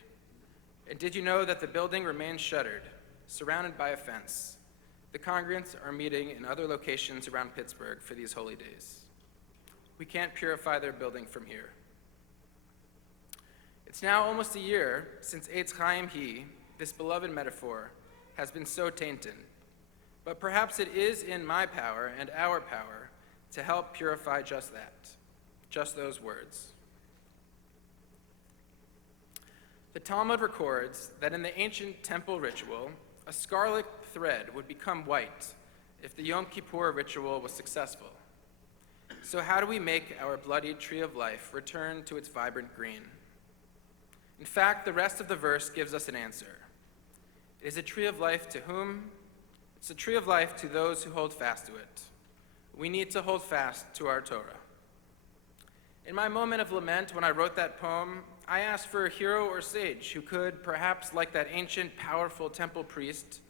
And did you know that the building remains shuttered, surrounded by a fence? The congregants are meeting in other locations around Pittsburgh for these holy days. We can't purify their building from here. It's now almost a year since Eitz Chaim Hi, this beloved metaphor, has been so tainted. But perhaps it is in my power and our power to help purify just that, just those words. The Talmud records that in the ancient temple ritual, a scarlet thread would become white if the Yom Kippur ritual was successful. So how do we make our bloodied tree of life return to its vibrant green? In fact, the rest of the verse gives us an answer. It is a tree of life to whom? It's a tree of life to those who hold fast to it. We need to hold fast to our Torah. In my moment of lament, when I wrote that poem, I asked for a hero or sage who could, perhaps like that ancient, powerful temple priest,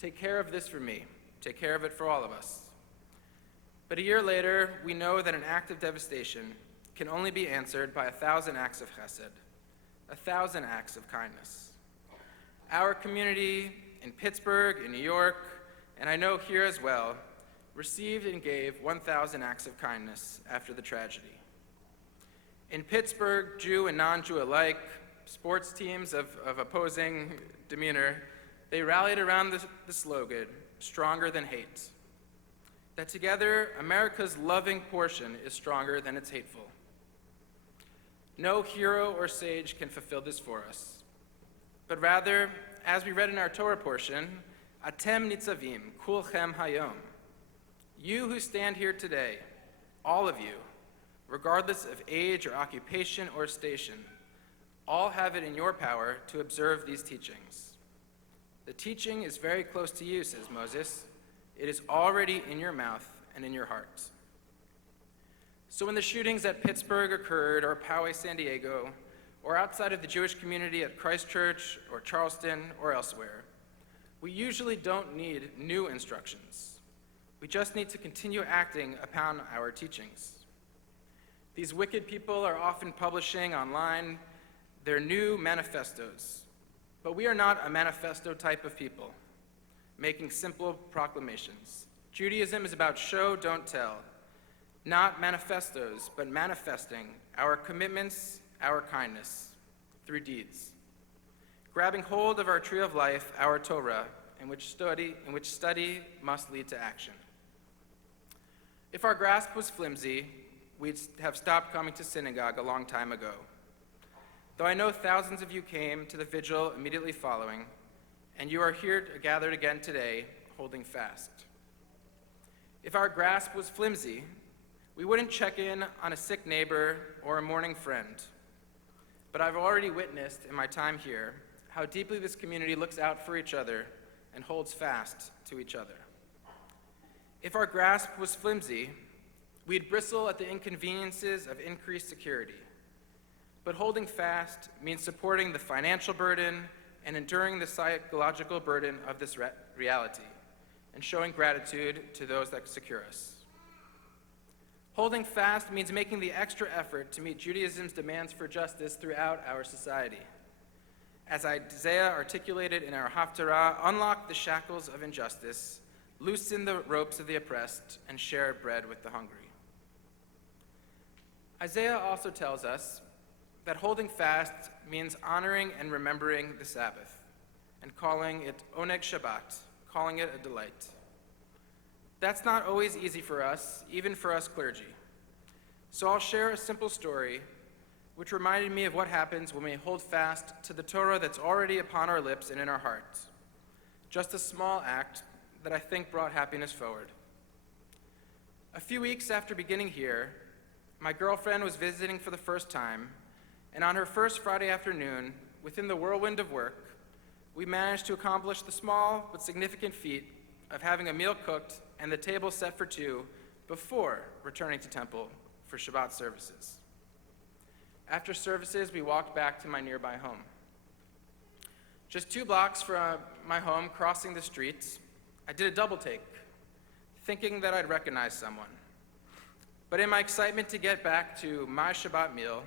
take care of this for me, take care of it for all of us. But a year later, we know that an act of devastation can only be answered by 1,000 acts of chesed, 1,000 acts of kindness. Our community in Pittsburgh, in New York, and I know here as well, received and gave 1,000 acts of kindness after the tragedy. In Pittsburgh, Jew and non-Jew alike, sports teams of opposing demeanor, they rallied around the slogan, stronger than hate. That together, America's loving portion is stronger than its hateful. No hero or sage can fulfill this for us. But rather, as we read in our Torah portion, Atem nitzavim, kulchem hayom. You who stand here today, all of you, regardless of age or occupation or station, all have it in your power to observe these teachings. The teaching is very close to you, says Moses. It is already in your mouth and in your heart. So when the shootings at Pittsburgh occurred, or Poway, San Diego, or outside of the Jewish community at Christ Church or Charleston or elsewhere, we usually don't need new instructions. We just need to continue acting upon our teachings. These wicked people are often publishing online their new manifestos, but we are not a manifesto type of people, making simple proclamations. Judaism is about show, don't tell, not manifestos, but manifesting our commitments, our kindness, through deeds. Grabbing hold of our tree of life, our Torah, in which study must lead to action. If our grasp was flimsy, we'd have stopped coming to synagogue a long time ago. Though I know thousands of you came to the vigil immediately following, and you are here gathered again today, holding fast. If our grasp was flimsy, we wouldn't check in on a sick neighbor or a mourning friend. But I've already witnessed in my time here how deeply this community looks out for each other and holds fast to each other. If our grasp was flimsy, we'd bristle at the inconveniences of increased security. But holding fast means supporting the financial burden and enduring the psychological burden of this reality, and showing gratitude to those that secure us. Holding fast means making the extra effort to meet Judaism's demands for justice throughout our society. As Isaiah articulated in our Haftarah, unlock the shackles of injustice, loosen the ropes of the oppressed, and share bread with the hungry. Isaiah also tells us that holding fast means honoring and remembering the Sabbath, and calling it Oneg Shabbat, calling it a delight. That's not always easy for us, even for us clergy. So I'll share a simple story which reminded me of what happens when we hold fast to the Torah that's already upon our lips and in our hearts. Just a small act that I think brought happiness forward. A few weeks after beginning here, my girlfriend was visiting for the first time, and on her first Friday afternoon, within the whirlwind of work, we managed to accomplish the small but significant feat of having a meal cooked and the table set for two before returning to temple for Shabbat services. After services, we walked back to my nearby home. Just 2 blocks from my home, crossing the street, I did a double take, thinking that I'd recognize someone. But in my excitement to get back to my Shabbat meal,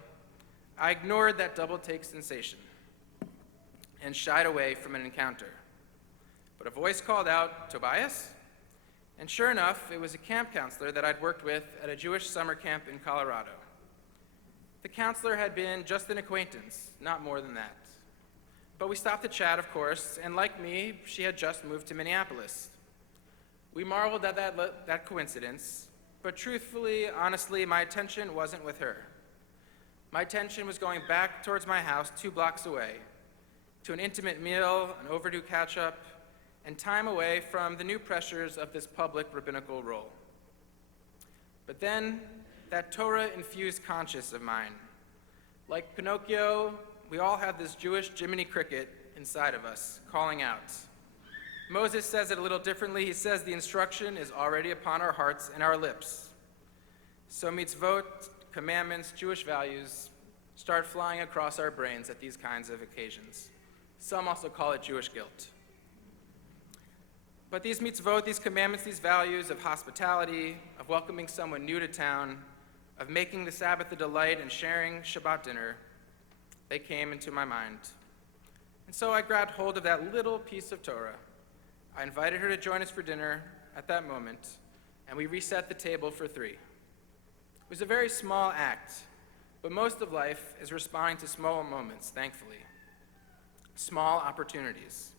I ignored that double-take sensation and shied away from an encounter. But a voice called out, "Tobias?" And sure enough, it was a camp counselor that I'd worked with at a Jewish summer camp in Colorado. The counselor had been just an acquaintance, not more than that. But we stopped to chat, of course, and like me, she had just moved to Minneapolis. We marveled at that coincidence, but truthfully, honestly, my attention wasn't with her. My attention was going back towards my house 2 blocks away, to an intimate meal, an overdue catch-up, and time away from the new pressures of this public rabbinical role. But then, that Torah-infused conscience of mine, like Pinocchio, we all have this Jewish Jiminy Cricket inside of us, calling out. Moses says it a little differently. He says the instruction is already upon our hearts and our lips. So mitzvot, commandments, Jewish values start flying across our brains at these kinds of occasions. Some also call it Jewish guilt. But these mitzvot, these commandments, these values of hospitality, of welcoming someone new to town, of making the Sabbath a delight and sharing Shabbat dinner, they came into my mind. And so I grabbed hold of that little piece of Torah. I invited her to join us for dinner at that moment, and we reset the table for 3. It was a very small act, but most of life is responding to small moments, thankfully. Small opportunities.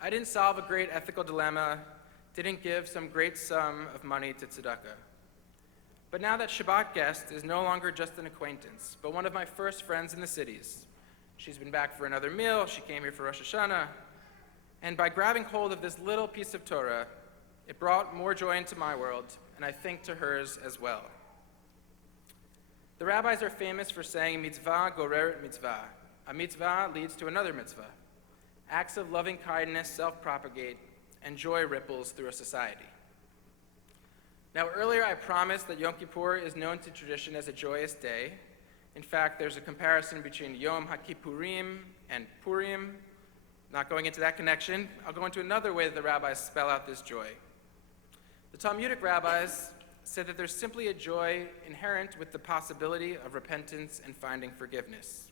I didn't solve a great ethical dilemma, didn't give some great sum of money to tzedakah. But now that Shabbat guest is no longer just an acquaintance, but one of my first friends in the cities. She's been back for another meal, she came here for Rosh Hashanah, and by grabbing hold of this little piece of Torah, it brought more joy into my world, and I think to hers as well. The rabbis are famous for saying, mitzvah goreret mitzvah. A mitzvah leads to another mitzvah. Acts of loving kindness self-propagate, and joy ripples through a society. Now, earlier I promised that Yom Kippur is known to tradition as a joyous day. In fact, there's a comparison between Yom HaKippurim and Purim. Not going into that connection, I'll go into another way that the rabbis spell out this joy. The Talmudic rabbis said that there's simply a joy inherent with the possibility of repentance and finding forgiveness.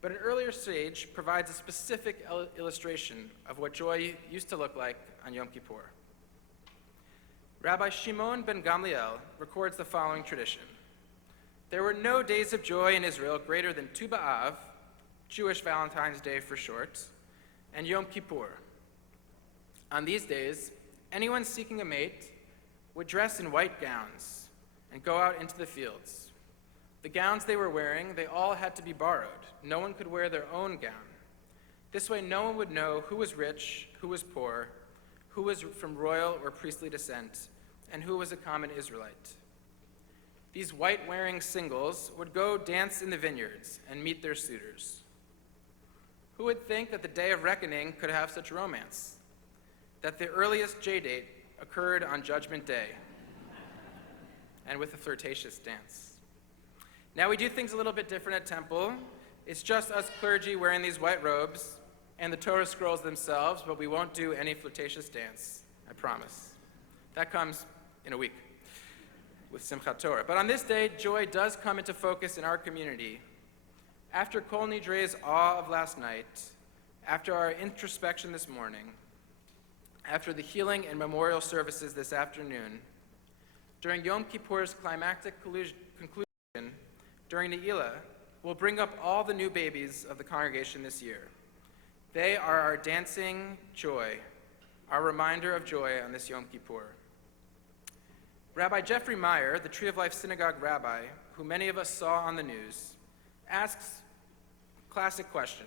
But an earlier sage provides a specific illustration of what joy used to look like on Yom Kippur. Rabbi Shimon ben Gamliel records the following tradition. There were no days of joy in Israel greater than Tu B'Av, Jewish Valentine's Day for short, and Yom Kippur. On these days, anyone seeking a mate would dress in white gowns and go out into the fields. The gowns they were wearing, they all had to be borrowed. No one could wear their own gown. This way, no one would know who was rich, who was poor, who was from royal or priestly descent, and who was a common Israelite. These white-wearing singles would go dance in the vineyards and meet their suitors. Who would think that the day of reckoning could have such romance? That the earliest J-date occurred on Judgment Day, and with a flirtatious dance. Now we do things a little bit different at Temple. It's just us clergy wearing these white robes and the Torah scrolls themselves, but we won't do any flirtatious dance, I promise. That comes in a week with Simchat Torah. But on this day, joy does come into focus in our community. After Kol Nidre's awe of last night, after our introspection this morning, after the healing and memorial services this afternoon, during Yom Kippur's climactic conclusion, during Ne'ilah, we'll bring up all the new babies of the congregation this year. They are our dancing joy, our reminder of joy on this Yom Kippur. Rabbi Jeffrey Meyer, the Tree of Life Synagogue rabbi, who many of us saw on the news, asks a classic question: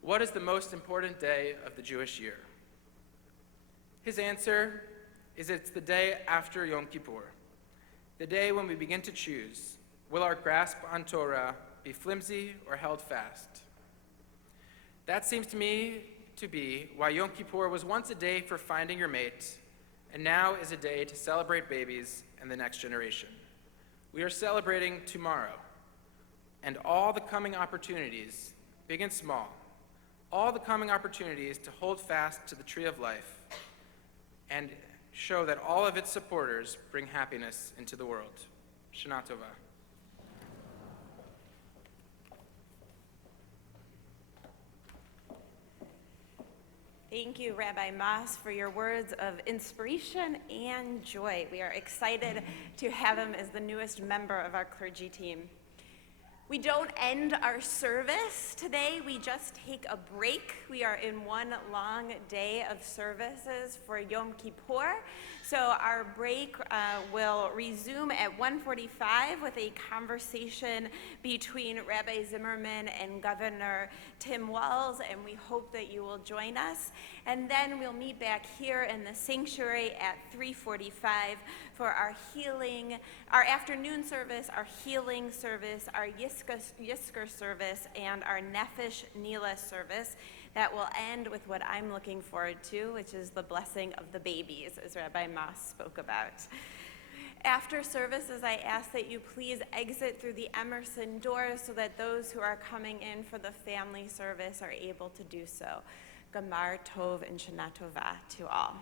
what is the most important day of the Jewish year? His answer is it's the day after Yom Kippur, the day when we begin to choose, will our grasp on Torah be flimsy or held fast? That seems to me to be why Yom Kippur was once a day for finding your mate, and now is a day to celebrate babies and the next generation. We are celebrating tomorrow, and all the coming opportunities, big and small, all the coming opportunities to hold fast to the tree of life and show that all of its supporters bring happiness into the world. Shana Tova. Thank you, Rabbi Moss, for your words of inspiration and joy. We are excited to have him as the newest member of our clergy team. We don't end our service today, we just take a break. We are in one long day of services for Yom Kippur. So our break will resume at 1:45 with a conversation between Rabbi Zimmerman and Governor Tim Walz, and we hope that you will join us. And then we'll meet back here in the sanctuary at 3:45 for our afternoon service, our healing service, our Yisker service, and our Nefesh Nila service. That will end with what I'm looking forward to, which is the blessing of the babies, as Rabbi Moss spoke about. After services, I ask that you please exit through the Emerson doors so that those who are coming in for the family service are able to do so. Gamar Tov and Shana Tova to all.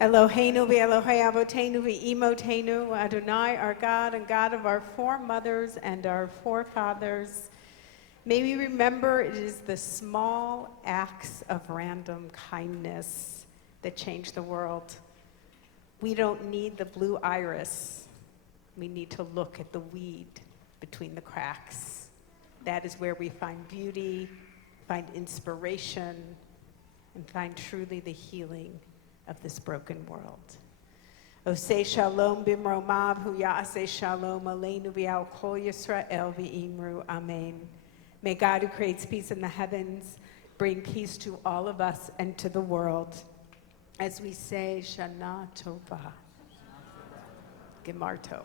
Eloheinu v'Elohei Avotenu v'Imotenu, Adonai, our God and God of our foremothers and our forefathers. May we remember it is the small acts of random kindness that change the world. We don't need the blue iris. We need to look at the weed between the cracks. That is where we find beauty, find inspiration, and find truly the healing of this broken world. Oseh shalom bimromav hu ya'aseh shalom aleinu v'al kol Yisrael v'imru amen. May God who creates peace in the heavens bring peace to all of us and to the world. As we say Shana Tova. Gemar Tov.